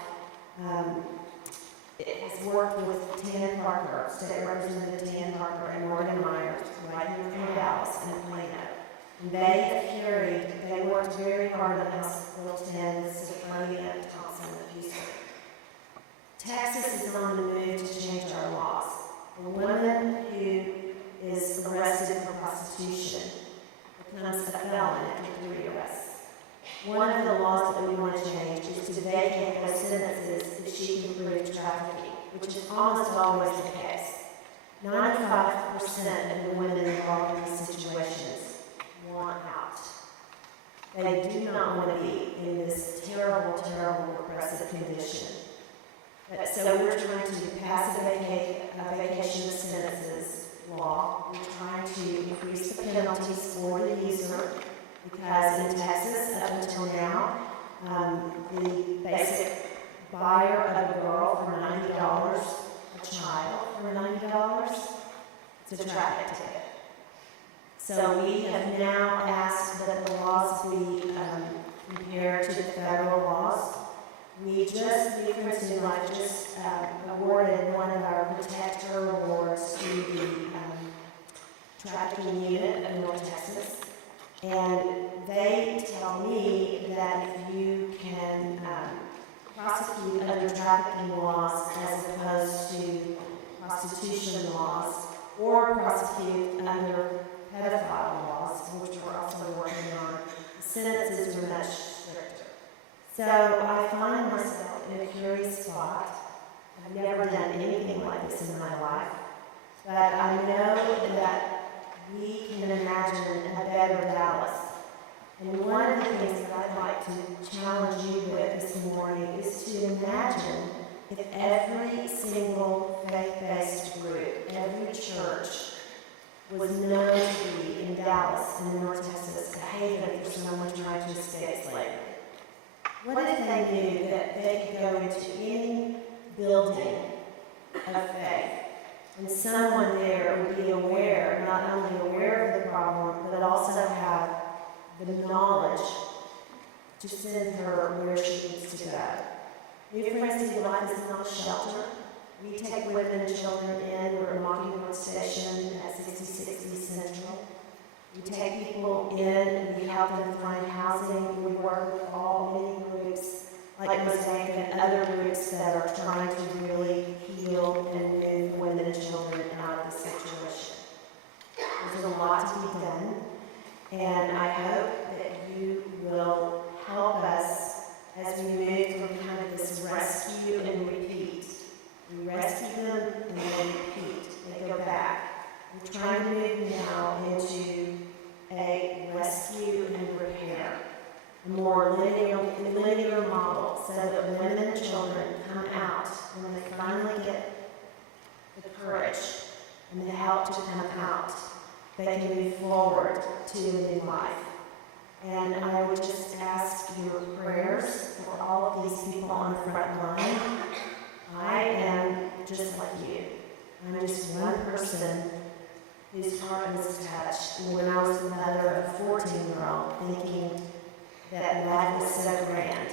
it has worked with Tan Parker, State Representative Tan Parker, and Morgan Myers, right here from Dallas and Plano. And they worked very hard on House Bill 10, Cedillo-Pereira, Thompson, and Houston. Texas is on the move to change our laws. A woman who is arrested for prostitution becomes a felon after 3 arrests. One of the laws that we want to change is to vacate those sentences if she can prove trafficking, which is almost always the case. 95% of the women involved in these situations want out. They do not want to be in this terrible, terrible repressive condition. So we're trying to pass a vacation of sentences law. We're trying to increase the penalties for the user, because in Texas, up until now, the basic buyer of a girl for $90, a child for $90, it's a traffic ticket. So we have now asked that the laws be compared to the federal laws. New Friends New Life just awarded one of our Protect Her awards to the trafficking unit of North Texas. And they tell me that if you can prosecute under trafficking laws as opposed to prostitution laws, or prosecute under pedophile laws, which we're also working on, the sentences are much stricter. So I find myself in a curious spot. I've never done anything like this in my life, but I know that we can imagine a better Dallas. And one of the things that I'd like to challenge you with this morning is to imagine if every single faith-based group, every church, was known to be in Dallas and North Texas a haven for someone trying to escape slavery. What if they knew that they could go into any building of faith and someone there would be aware, not only aware of the problem, but also have the knowledge to send her where she needs to go? New Friends New Life is not a shelter. We take women and children in. We're at Mockingbird Station at 6060 Central. We take people in and we help them find housing. We work with many groups like Mosaic and other groups that are trying to really heal and move women and children out of the situation. There's a lot to be done, and I hope that you will help us as we move from kind of this rescue and repeat. We rescue them and then repeat. They go back. We're trying to move now into a rescue and repair, a more linear model, so that women and children come out when they finally get the courage and the help allowed to come out, they can move forward to a new life. And I would just ask your prayers for all of these people on the front line. I am just like you. I'm just one person whose heart was touched when I was the mother of a 14-year-old, thinking that life was so grand.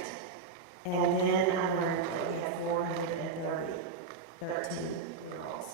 And then I learned that we had 430 13-year-olds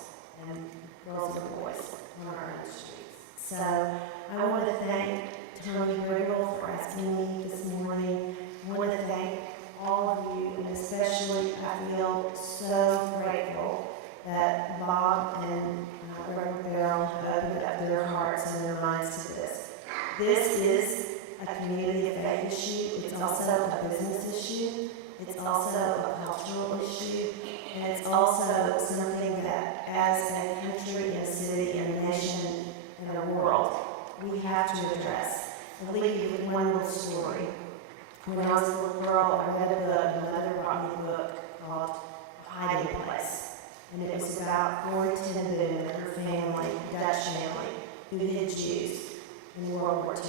and girls and boys on our own streets. So I want to thank Tony Griggle for asking me this morning. I want to thank all of you, and especially I feel so grateful that Bob and Reverend Farrell opened up their hearts and their minds to this. This is a community of faith issue. It's also a business issue. It's also a cultural issue. And it's also something that, as a country and a city and a nation and a world, we have to address. I'll leave you with one little story. When I was a little girl, I read a book, my mother brought me a book called Hiding Place. And it was about Corrie ten Boom and her family, Dutch family, who hid Jews in World War II.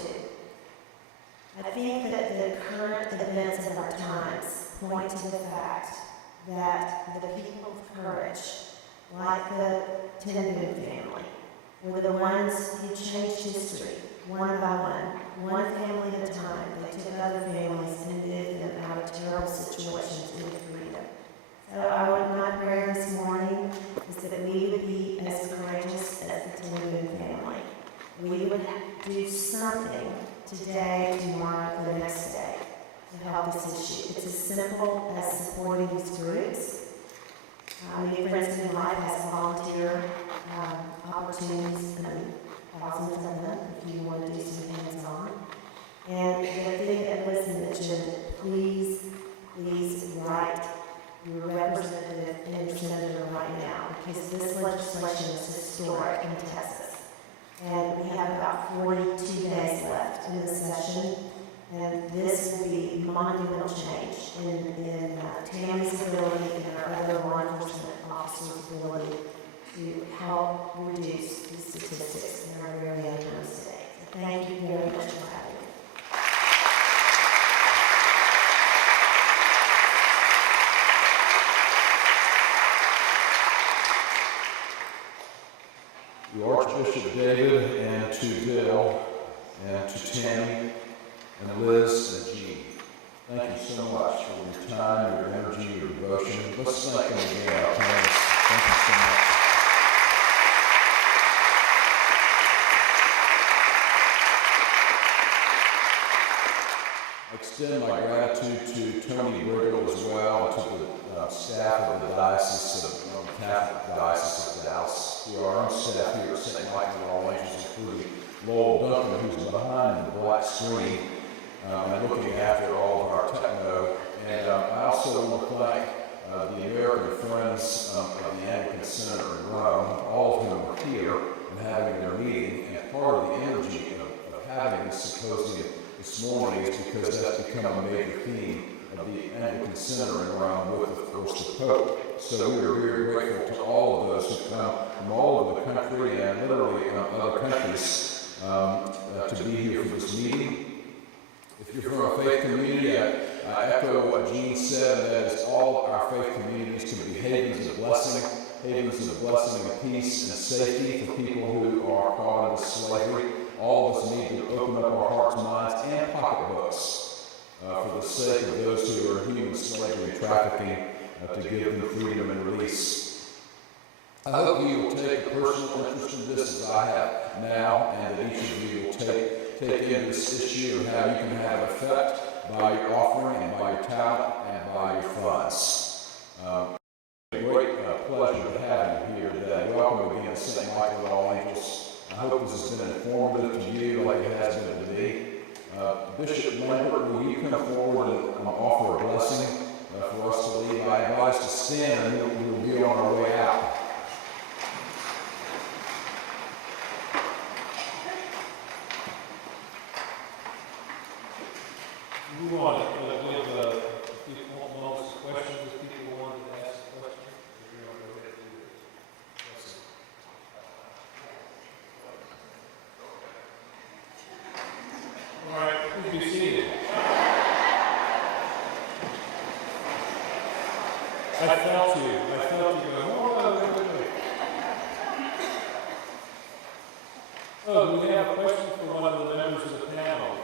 I think that the current events of our times point to the fact that the people of courage, like the ten Boom family, were the ones who changed history one by one family at a time. They took other families and moved them out of terrible situations into freedom. So my prayer this morning is that we would be as courageous as the ten Boom family. We would do something today, tomorrow, the next day to help this issue. It's as simple as supporting these groups. New Friends in Life has volunteer opportunities, and thousands of them, if you want to do some hands-on. And the thing that was mentioned, please write your representative and your senator right now, because this legislation is historic in Texas. And we have about 42 days left in the session, and this will be monumental change in Tammy's ability and our other law enforcement officers' ability to help reduce these statistics in our very own state. So thank you very much for having me. To Archbishop David, and to Bill, and to Tammy, and Liz, and Jeanne. Thank you so much for your time, your energy, your devotion. Let's thank them again, our panelists. Thank you so much. I extend my gratitude to Tony Briggle as well, and to the staff of the Diocese of Catholic Diocese of Dallas, to our own staff here at St. Michael and All Angels, including Lowell Duncan, who's behind the black screen and looking after all of our techno. And I also want to thank the American Friends of the Anglican Center in Rome, all of whom are here and having their meeting. And part of the energy of having this symposium this morning is because that's become a major theme of the Anglican Center in Rome with, of course, the Pope. So we are very grateful to all of those who come from all over the country and literally other countries to be here for this meeting. If you're from a faith community, I echo what Jeanne said, that is all our faith communities can be havens of blessing and peace and safety for people who are caught into slavery. All of us need to open up our hearts, minds, and pocketbooks for the sake of those who are in human slavery and trafficking, to give them freedom and release. I hope you will take a personal interest in this as I have now, and that each of you will take in this issue and how you can have an effect by your offering and by your talent and by your funds. It's a great pleasure to have you here today. Welcome again to St. Michael and All Angels. I hope this has been informative to you like it has been to me. Bishop Lambert, will you come forward and offer a blessing for us to leave? I invite us to stand and we'll be on our way out. We want to give people moments of questions if people wanted to ask a question. If you want to go ahead and do this. felt you. I felt you going, oh, wait. Oh, do we have a question for one of the members of the panel?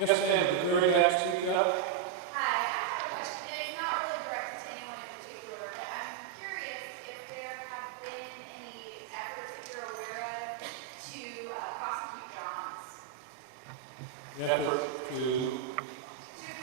Yes, ma'am, the very last speak up. Hi, I have a question, and it's not really directed to anyone in particular, but I'm curious if there have been any efforts that you're aware of to prosecute Johns. The effort to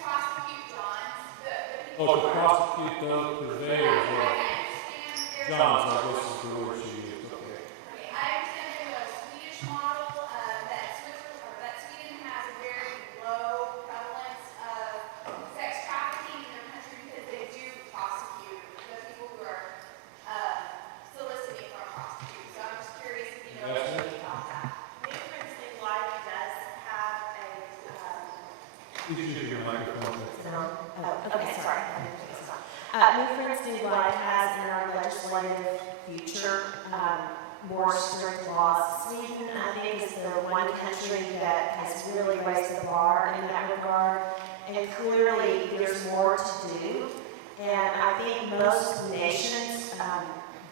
prosecute Johns, the people to prosecute those purveyors I of understand there's Johns, I guess is the word she used. Okay. Okay, I understand there's a Swedish model that Sweden has a very low prevalence of sex trafficking in their country because they do prosecute the people who are soliciting for a prostitute. So I'm just curious if you know anything about that. New Princeton Life does have a Please use your microphone. Okay, sorry. New Friends New Life has in our legislative future more strict laws. Sweden, I think, is the one country that has really raised the bar in that regard. And clearly, there's more to do. And I think most nations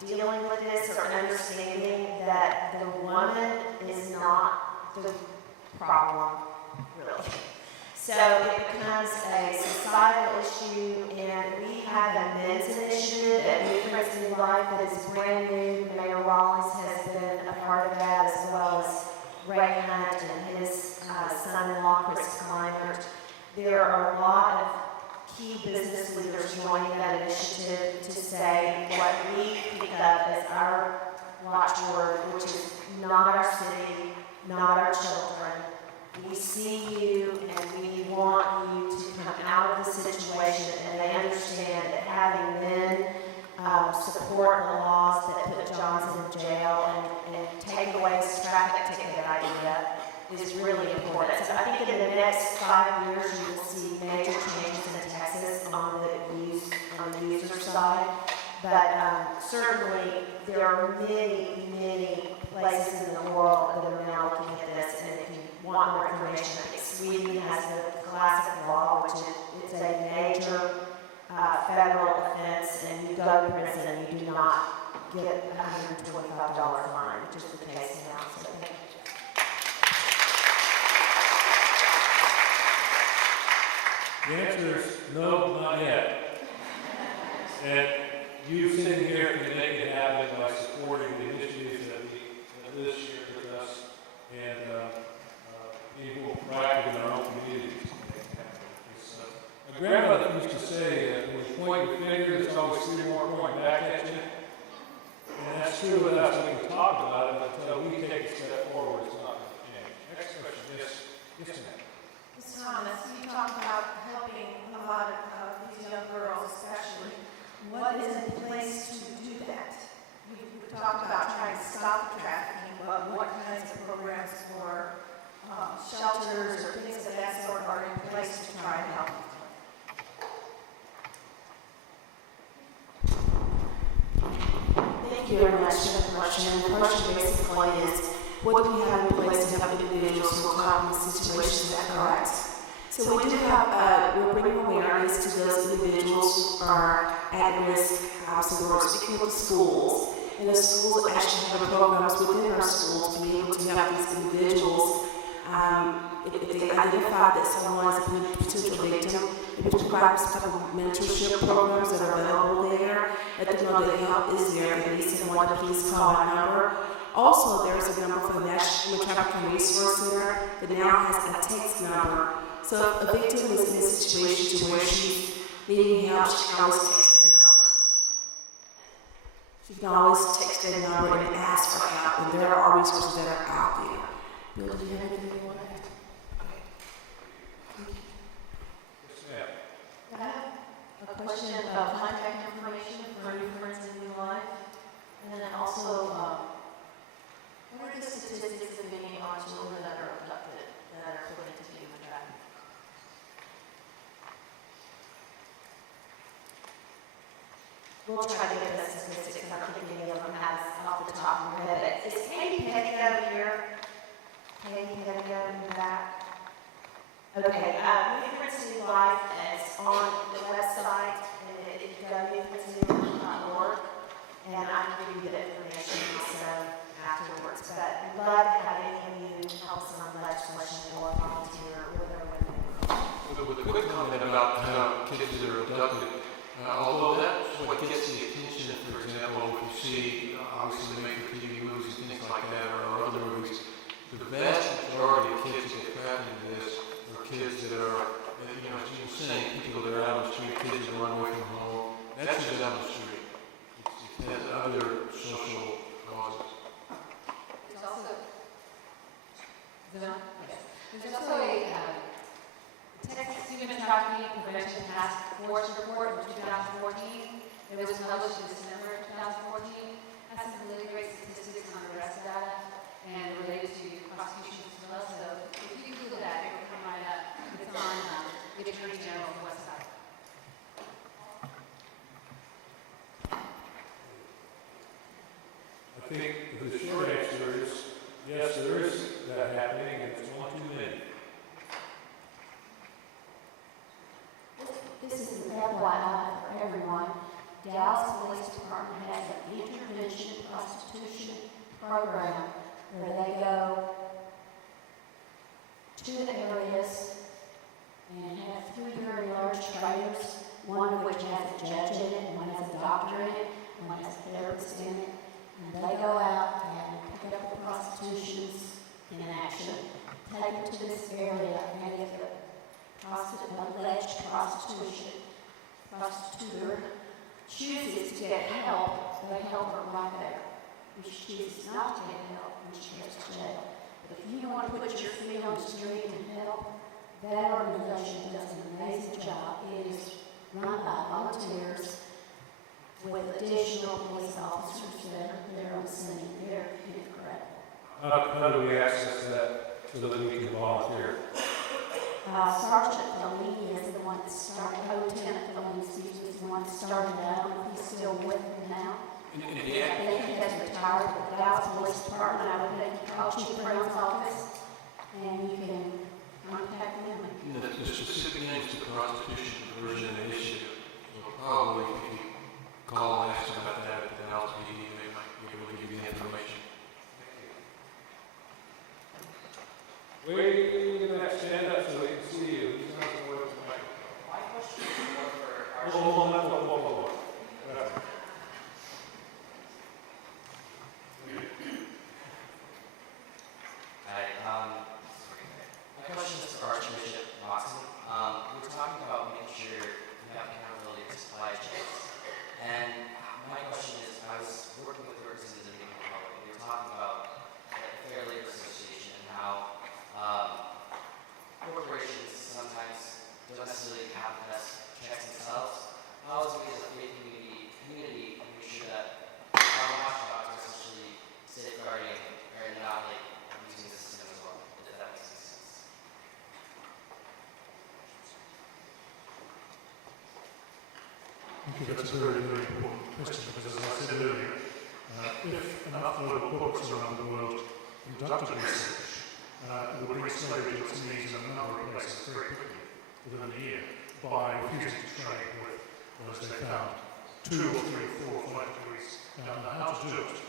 dealing with this are understanding that the woman is not the problem, really. So it becomes a societal issue, and we have a men's initiative at New Friends New Life that is brand new. Mayor Rollins has been a part of that, as well as Ray Hunt and his son-in-law, Chris Kleinert. There are a lot of key business leaders joining that initiative to say what we pick up as our watchword, which is not our city, not our children. We see you and we want you to come out of the situation, and they understand that having men support the laws that put Johns in jail and take away this traffic ticket idea is really important. So I think in the next 5 years you will see major changes in Texas on the user side. But certainly there are many, many places in the world that are now looking at this, and if you want more information, I think Sweden has the classic law, which is a major federal offense, and you go to prison and you do not get a $125 fine, which is the case now. So thank you. The answer is no, not yet. And you sitting here can make it happen by supporting the initiatives that Liz shared with us, and being more proactive in our own communities to make it happen. My grandmother used to say that when you point your finger, there's always three more pointing back at you. And that's true with us. We can talk about it until we take a step forward. It's not going to change. Next question. Yes, ma'am. Ms. Thomas, you talk about helping a lot of these young girls especially. What is in place to do that? You talked about trying to stop the trafficking, but what kinds of programs for shelters or things of that sort are in place to try and help? Thank you very much for the question. The question basically is, what do we have in place to help individuals who are caught in these situations? Is that correct? So we do have, we're bringing awareness to those individuals who are at risk. So we're speaking with the schools, and the schools actually have programs within our schools to be able to help these individuals. If they identify that someone is a potential victim, we provide some type of mentorship programs that are available there. Let them know that help is there, and they send one to please call our number. Also, there's a number for the National Trafficking Resource Center that now has a text number. So if a victim is in a situation to where she's needing help, she can always text that number. She can always text that number and ask for help, and there are resources that are out there. Bill, do you have anything you want to add? I have a question about contact information for New Friends in New Life, and then also, what are the statistics of any on children that are abducted that are put into human trafficking? We'll try to get the statistics, and I don't think any of them has off the top of my head. Is Katie Pettigo here? Katie Pettigo in the back? Okay, New Friends New Life is on the website, and it's www.org, and I can give you the information also afterwards. But I'd love to have any of you help us on legislation or volunteer with our women. With a quick comment about kids that are abducted, although that's what gets the attention, for example, if you see, obviously, made-for-TV movies and things like that, or other movies, the vast majority of kids that get trapped into this are kids that are, as you were saying, people that are out on the street, kids that run away from home. That's just out on the street. It has other social causes. There's also, there's also a Texas Human Trafficking Prevention Task Force report in 2014. It was published in December 2014. Has some really great statistics on arrest data and related to prosecutions as well. So if you Google that, it will come right up. It's on the Attorney General's website. I think the short answer is, yes, there is that happening, and it's one too many. This is an FYI for everyone. Dallas Police Department has an intervention prostitution program where they go to the areas and have 3 very large trailers, one of which has a judge in it, one has a doctor in it, one has a therapist in it, and they go out and pick up the prostitutions in action, take it to this area, and if the alleged prostitute chooses to get help, they help her right there. If she chooses not to get help, then she goes to jail. But if you want to put your feet on the street and help, that organization does an amazing job. It is run by volunteers with additional police officers that are there on scene. They're incredible. How do we access that so that we can volunteer? Sergeant Fellini is the one that started, Lieutenant Fellini, is the one that started that. I don't know if he's still with them now. I think he has retired, but the Dallas Police Department, I would think you call Chief Brown's office, and you can contact them. The specific names to prostitution diversion initiative. So probably if you call and ask about that at the Dallas PD, they might be able to give you the information. Wait, you're going to stand up so we can see you. Who's not the word tonight? My question is more for Hold on. My question is for Archbishop Moxon. We're talking about making sure we have accountability for supply chains. And my question is, I was working with workers in the Dominican Republic. We were talking about the Fair Labor Association and how corporations sometimes don't necessarily have the best checks themselves. How is we as a faith community make sure that our watchdogs are essentially safeguarding or not like using the system as well, if that makes sense? I think that's a very, very important question because, as I said earlier, if enough global corporates around the world conducted research, it would bring slavery to its knees in a number of places very quickly within a year by refusing to trade with those they found 2 or 3 or 4 or 5 degrees down on how to do it.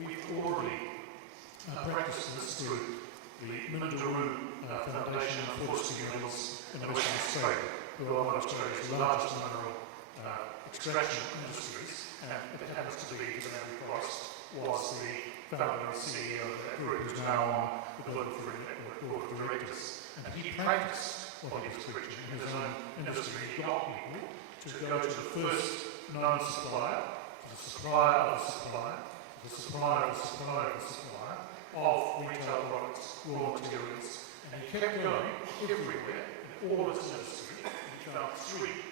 We've already practiced this through the Minderoo Foundation and Forestry Mills in Western Australia, who are one of Australia's largest mineral extraction industries, and it happens to be that Andrew Forrest was the founder and CEO of that group, who's now on the Global Free Network Board of Directors. And he practiced what he was preaching in his own industry. He got people to go to the first known supplier, to the supplier of the supplier, to the supplier of the supplier of the supplier of retail products, raw materials, and he kept going everywhere in all of his industry. He found 3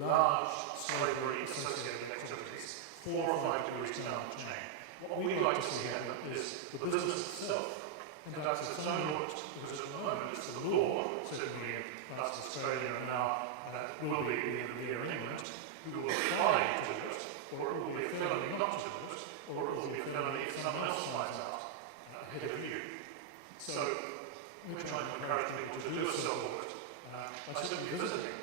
large slavery-associated activities, 4 or 5 degrees down the chain. What we'd like to see happen is the business itself conducts its own audit, because at the moment it's the law, certainly in parts of Australia and now will be in here in England, who will apply to do it, or it will be a felony not to do it, or it will be a felony if someone else finds out ahead of you. So we're trying to encourage people to do a self-audit by simply visiting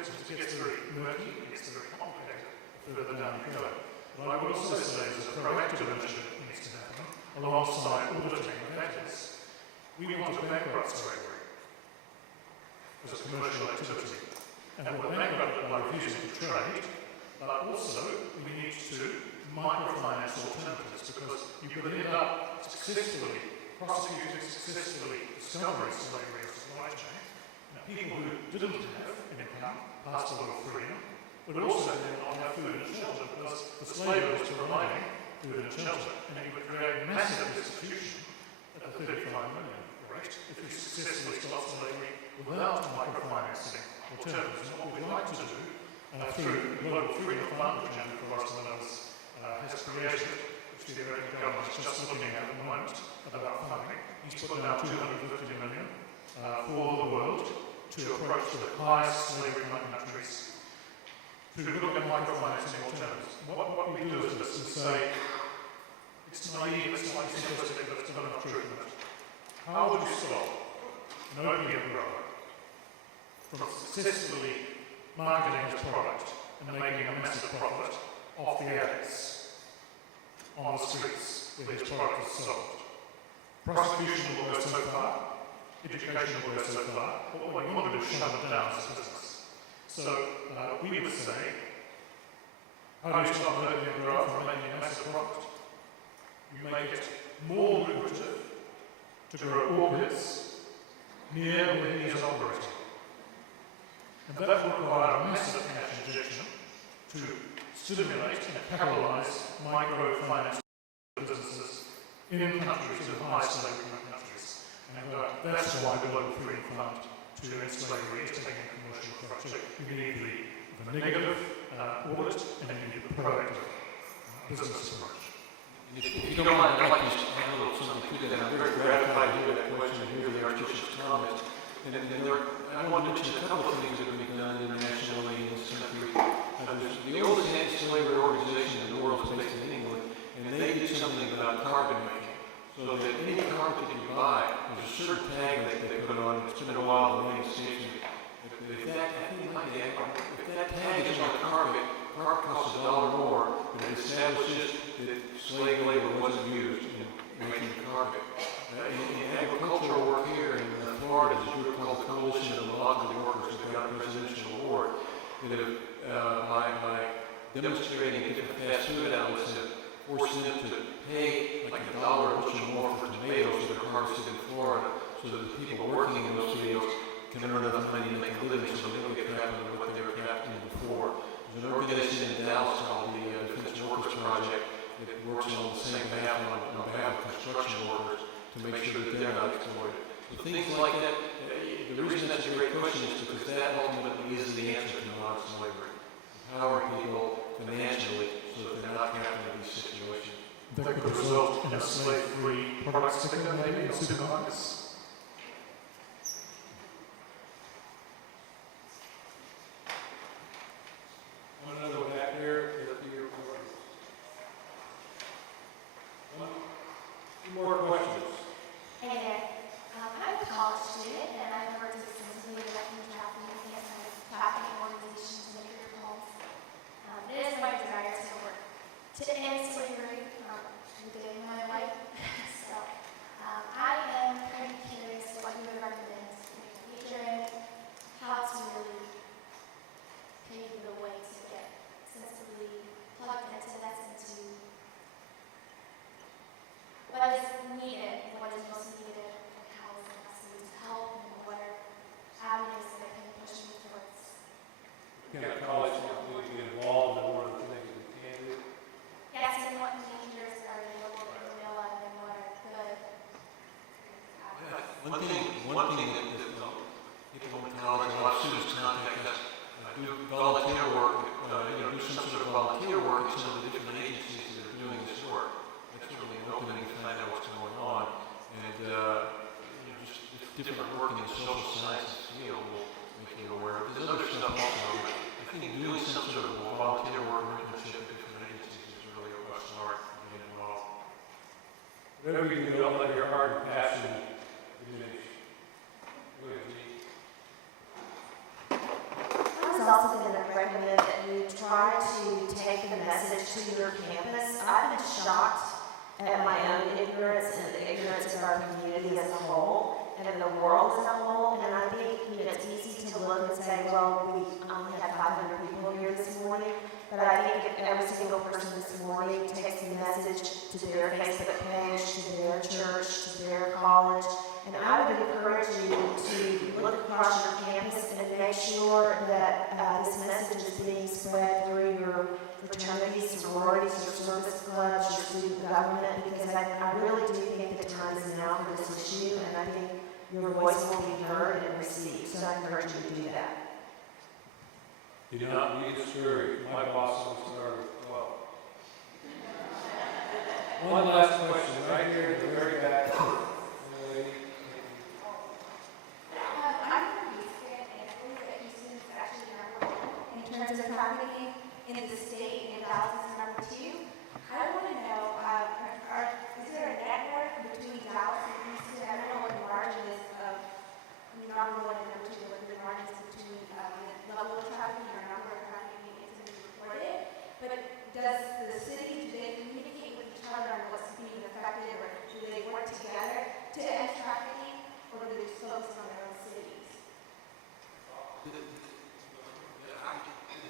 questions. It gets very murky, it gets very complicated the further down you go. But I would also say there's a proactive initiative that needs to happen alongside auditing, and that is, we want a bankrupt slavery as a commercial activity. And we're bankrupt by refusing to trade, but also we need to microfinance alternatives, because you could end up successfully prosecuting, successfully discovering slavery as a supply chain. Now, people who didn't have an income passed a lot of freedom, but also then not have food and shelter, because the slave was providing food and shelter, and it would create massive destitution at the 35 million rate if you successfully stop slavery without microfinancing alternatives. And what we'd like to do through the Global Freedom Fund, which Andrew Forrester has created, which the American government is just looking at the moment about funding. He's put down $250 million for the world to approach the highest slavery countries to look at microfinancing alternatives. What we do is this, we say, it's naive, it's slightly simplistic, but it's got enough truth in it. How would you stop an opium grower from successfully marketing his product and making a massive profit off the ads on the streets where his product is sold? Prosecution will go so far, education will go so far, but what we want to do is shut it down as a business. So we would say, how do you stop an opium grower from making a massive profit? You make it more lucrative to grow orchids near where he is operating. And that will require a massive cash injection to stimulate and capitalise microfinance businesses in countries, in high slavery countries. And that's why the Global Freedom Fund to end slavery is taking a commercial approach. So you need the negative audit, and you need the proactive business approach. If you don't mind, I'd like to add a little something to that. I'm very gratified to hear that question and hear the Archbishop's comments. And I want to mention a couple of things that have been done internationally in this country. The oldest anti-slavery organization in the world is based in England, and they did something about carpet making. So that any carpet that you buy, there's a certain tag that they put on. It's been a while in the United States. If that tag is on the carpet costs $1 more, but it establishes that slave labor wasn't used in making the carpet. In agricultural work here in Florida, there's a group called the Coalition of Local Workers who got a presidential award that have, by demonstrating different fast food outlets, have forced them to pay like $1 a bushel more for tomatoes that are harvested in Florida, so that the people working in those fields can earn enough money to make a living, so they don't get trapped into what they were trapped in before. There's an organization in Dallas called the Defense Workers Project that works on the same behalf on behalf of construction workers to make sure that they're not exploited. So things like that, the reason that's a great question is because that ultimately is the answer to modern slavery. Empower people financially so that they're not trapped into these situations. That could result in a slave-free product sticker maybe in supermarkets. I'm going to go back here to your questions. Two more questions. Hey there. I'm a college student, and I've worked extensively with refugee trafficking and trafficking organizations in different homes. It is my desire to end slavery within my life. So I am kind of curious what you would recommend in the future and how to really pave the way to get sensibly plugged into that, into what is needed, what is most needed, and how is it best to help, and what are avenues that can push me towards. Can a college student get involved in one of the things that we can do? Yes, and what dangers are available in vanilla and what are good. One thing that people in college, a lot of students contact us, do volunteer work, do some sort of volunteer work at some of the different agencies that are doing this work. That's really an opening to find out what's going on. And just different work in the social sciences field will make you aware. There's other stuff also. I think doing some sort of volunteer work or internship at different agencies is really a start to get involved. Whatever you do, don't let your heart and passion diminish. Go ahead, Jeanne. I was was also going to recommend that you try to take the message to your campus. I've been shocked at my own ignorance and the ignorance of our community as a whole and the world as a whole. And I think it's easy to look and say, well, we only had 500 people here this morning. But I think if every single person this morning takes the message to their Facebook page, to their church, to their college, and I would encourage you to look across your campus and make sure that this message is being spread through your fraternities, sororities, your service clubs, your student government, because I really do think the time is now for this issue, and I think your voice will be heard and received. So I encourage you to do that. Do not be discouraged. My boss will start with 12. One last question, right here in the very back. I'm from Houston, and I believe that Houston is actually number 1 in terms of trafficking in the state, and Dallas is number 2. I want to know, is there a network between Dallas and Houston? I don't know what the margin is of number 1 and number 2, what the margin is between the level of trafficking or number of trafficking incidents reported. But does the city, do they communicate with each other on what's being affected, or do they work together to end trafficking, or do they just focus on their own cities?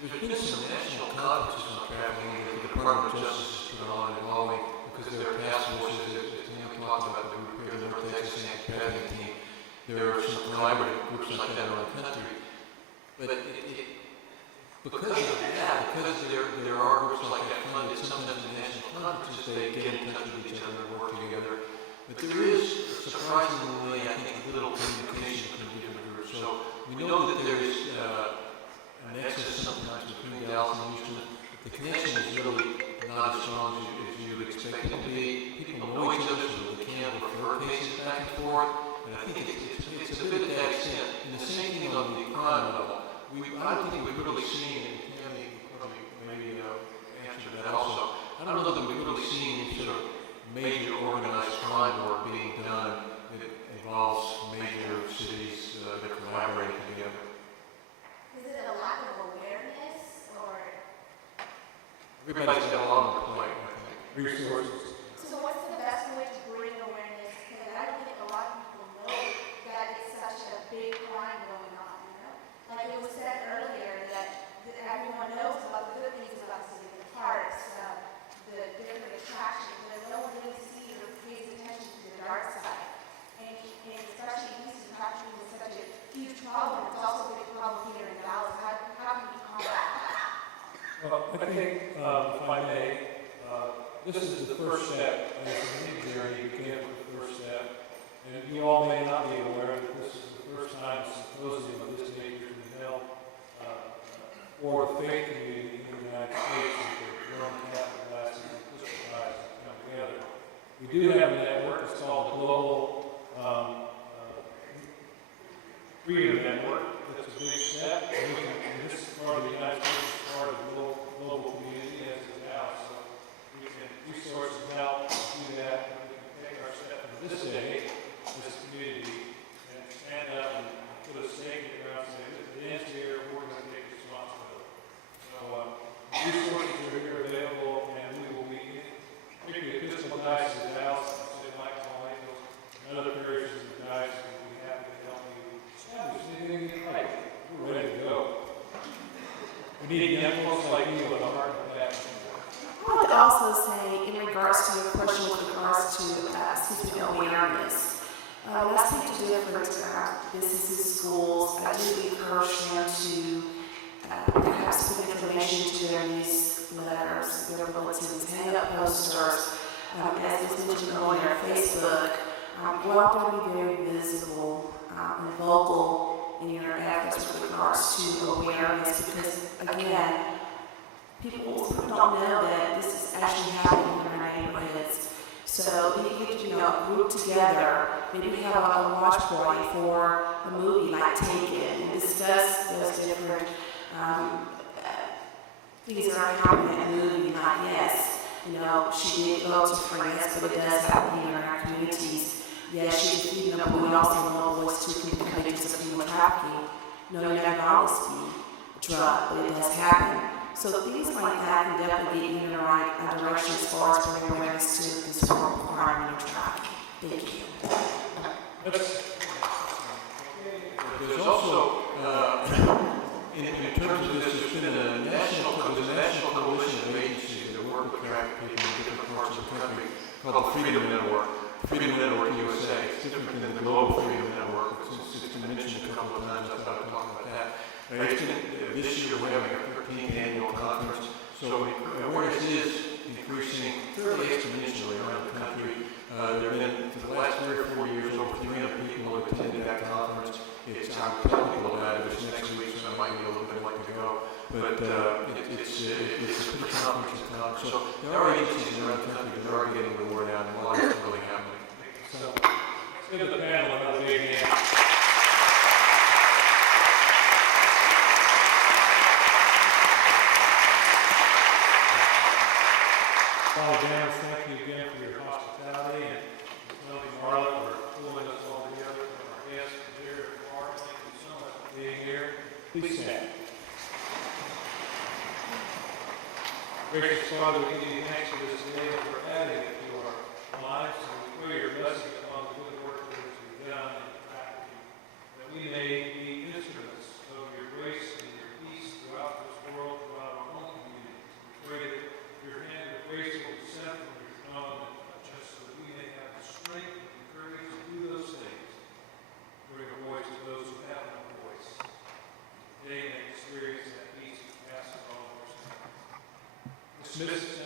There's been some national conferences on trafficking that the Department of Justice has put on involving, because there are task forces, as Tammy talked about, the group here in North Texas anti-trafficking team. There are some collaborative groups like that around the country. But because of that, because there are groups like that funded, sometimes in national conferences, they get in touch with each other and work together. But there is, surprisingly, I think, little communication between different groups. So we know that there is a nexus sometimes between Dallas and Houston. The connection is really not as strong as you would expect it to be. People know each other, so they can refer cases back and forth. And I think it's a bit to that extent. And the same thing on the crime level. I don't think we've really seen, and Tammy probably maybe answer that also, I don't know that we've really seen any sort of major organized crime work being done that involves major cities that are collaborating together. Is it a lack of awareness, or? Everybody's got a lot on their plate, I think. Resources. So what's the best way to bring awareness? Because I don't think a lot of people know that it's such a big crime going on, you know? Like it was said earlier that everyone knows about the good things about the city, the parks, the different attractions, but no one really sees or pays attention to the dark side. And especially in Houston, trafficking is such a huge problem. It's also a big problem here in Dallas. How can we combat that? Well, I think, if I may, this is the first step in this journey. You begin with the first step. And you all may not be aware that this is the first time a symposium of this nature has been held for the faith community in the United States, with the Roman Catholic Diocese and Episcopal Diocese come together. We do have a network. It's called the Global Freedom Network. That's a big step. And this part of the United States is part of the global community, as is now. So we can resource and help do that. We can take our step from this day, this community, and stand up and put a stake in the ground and say, the end's here, we're going to take responsibility. So resources are here available, and we will be, particularly Episcopal Diocese of Dallas, St. Michael, and other parishes in the diocese will be happy to help you establish anything you like. We're ready to go. We need young folks like you with a heart of that. I would also say, in regards to your question with regards to awareness, when I speak to different businesses, schools, I do encourage them to perhaps put information to their newsletters, their bulletins, hang up posters, as was mentioned earlier, Facebook. Go out there and be very visible and vocal in your efforts with regards to awareness, because again, people don't know that this is actually happening in our neighborhoods. So if you group together, maybe have a watch party for a movie like Taken and discuss those different things that are happening in that movie. Not yes, she did go to France, but it does happen here in our communities. Yes, she was feeding up, but we also know boys too can become victims of human trafficking. No, you're not always be drug, but it has happened. So things like that can definitely get you in the right direction as far as bringing awareness to this horrible crime and trafficking. Thank you. There's also, in terms of this, there's a national coalition of agencies that work with trafficked people in different parts of the country called the Freedom Network. Freedom Network USA. It's different than the Global Freedom Network. It's been mentioned a couple of times. I thought I'd talk about that. This year we're having our 13th annual conference, so awareness is increasing fairly exponentially around the country. There have been, for the last 3 or 4 years, over 300 people have attended that conference. I'm telling people about it. It's next week, so I might be a little bit late to go. But it's a pretty comprehensive conference. So there are agencies around the country that are getting the word out, and a lot is really happening. So let's give the panel another big hand. Father Downs, thank you again for your hospitality, and thank you, Marla, for pulling us all together, and our guests here at Arlington. Thank you so much for being here. Please stand. Gracious Father, we give you thanks for this day and for adding it to our lives, and we pray your blessing upon the good work that is to be done in trafficking, that we may be instruments of your grace and your peace throughout this world, throughout our own communities. We pray that your hand of grace will descend from your throne and touch us so that we may have the strength and courage to do those things, hearing the voice of those who have no voice. Today may experience that peace that passes all understanding. Dismiss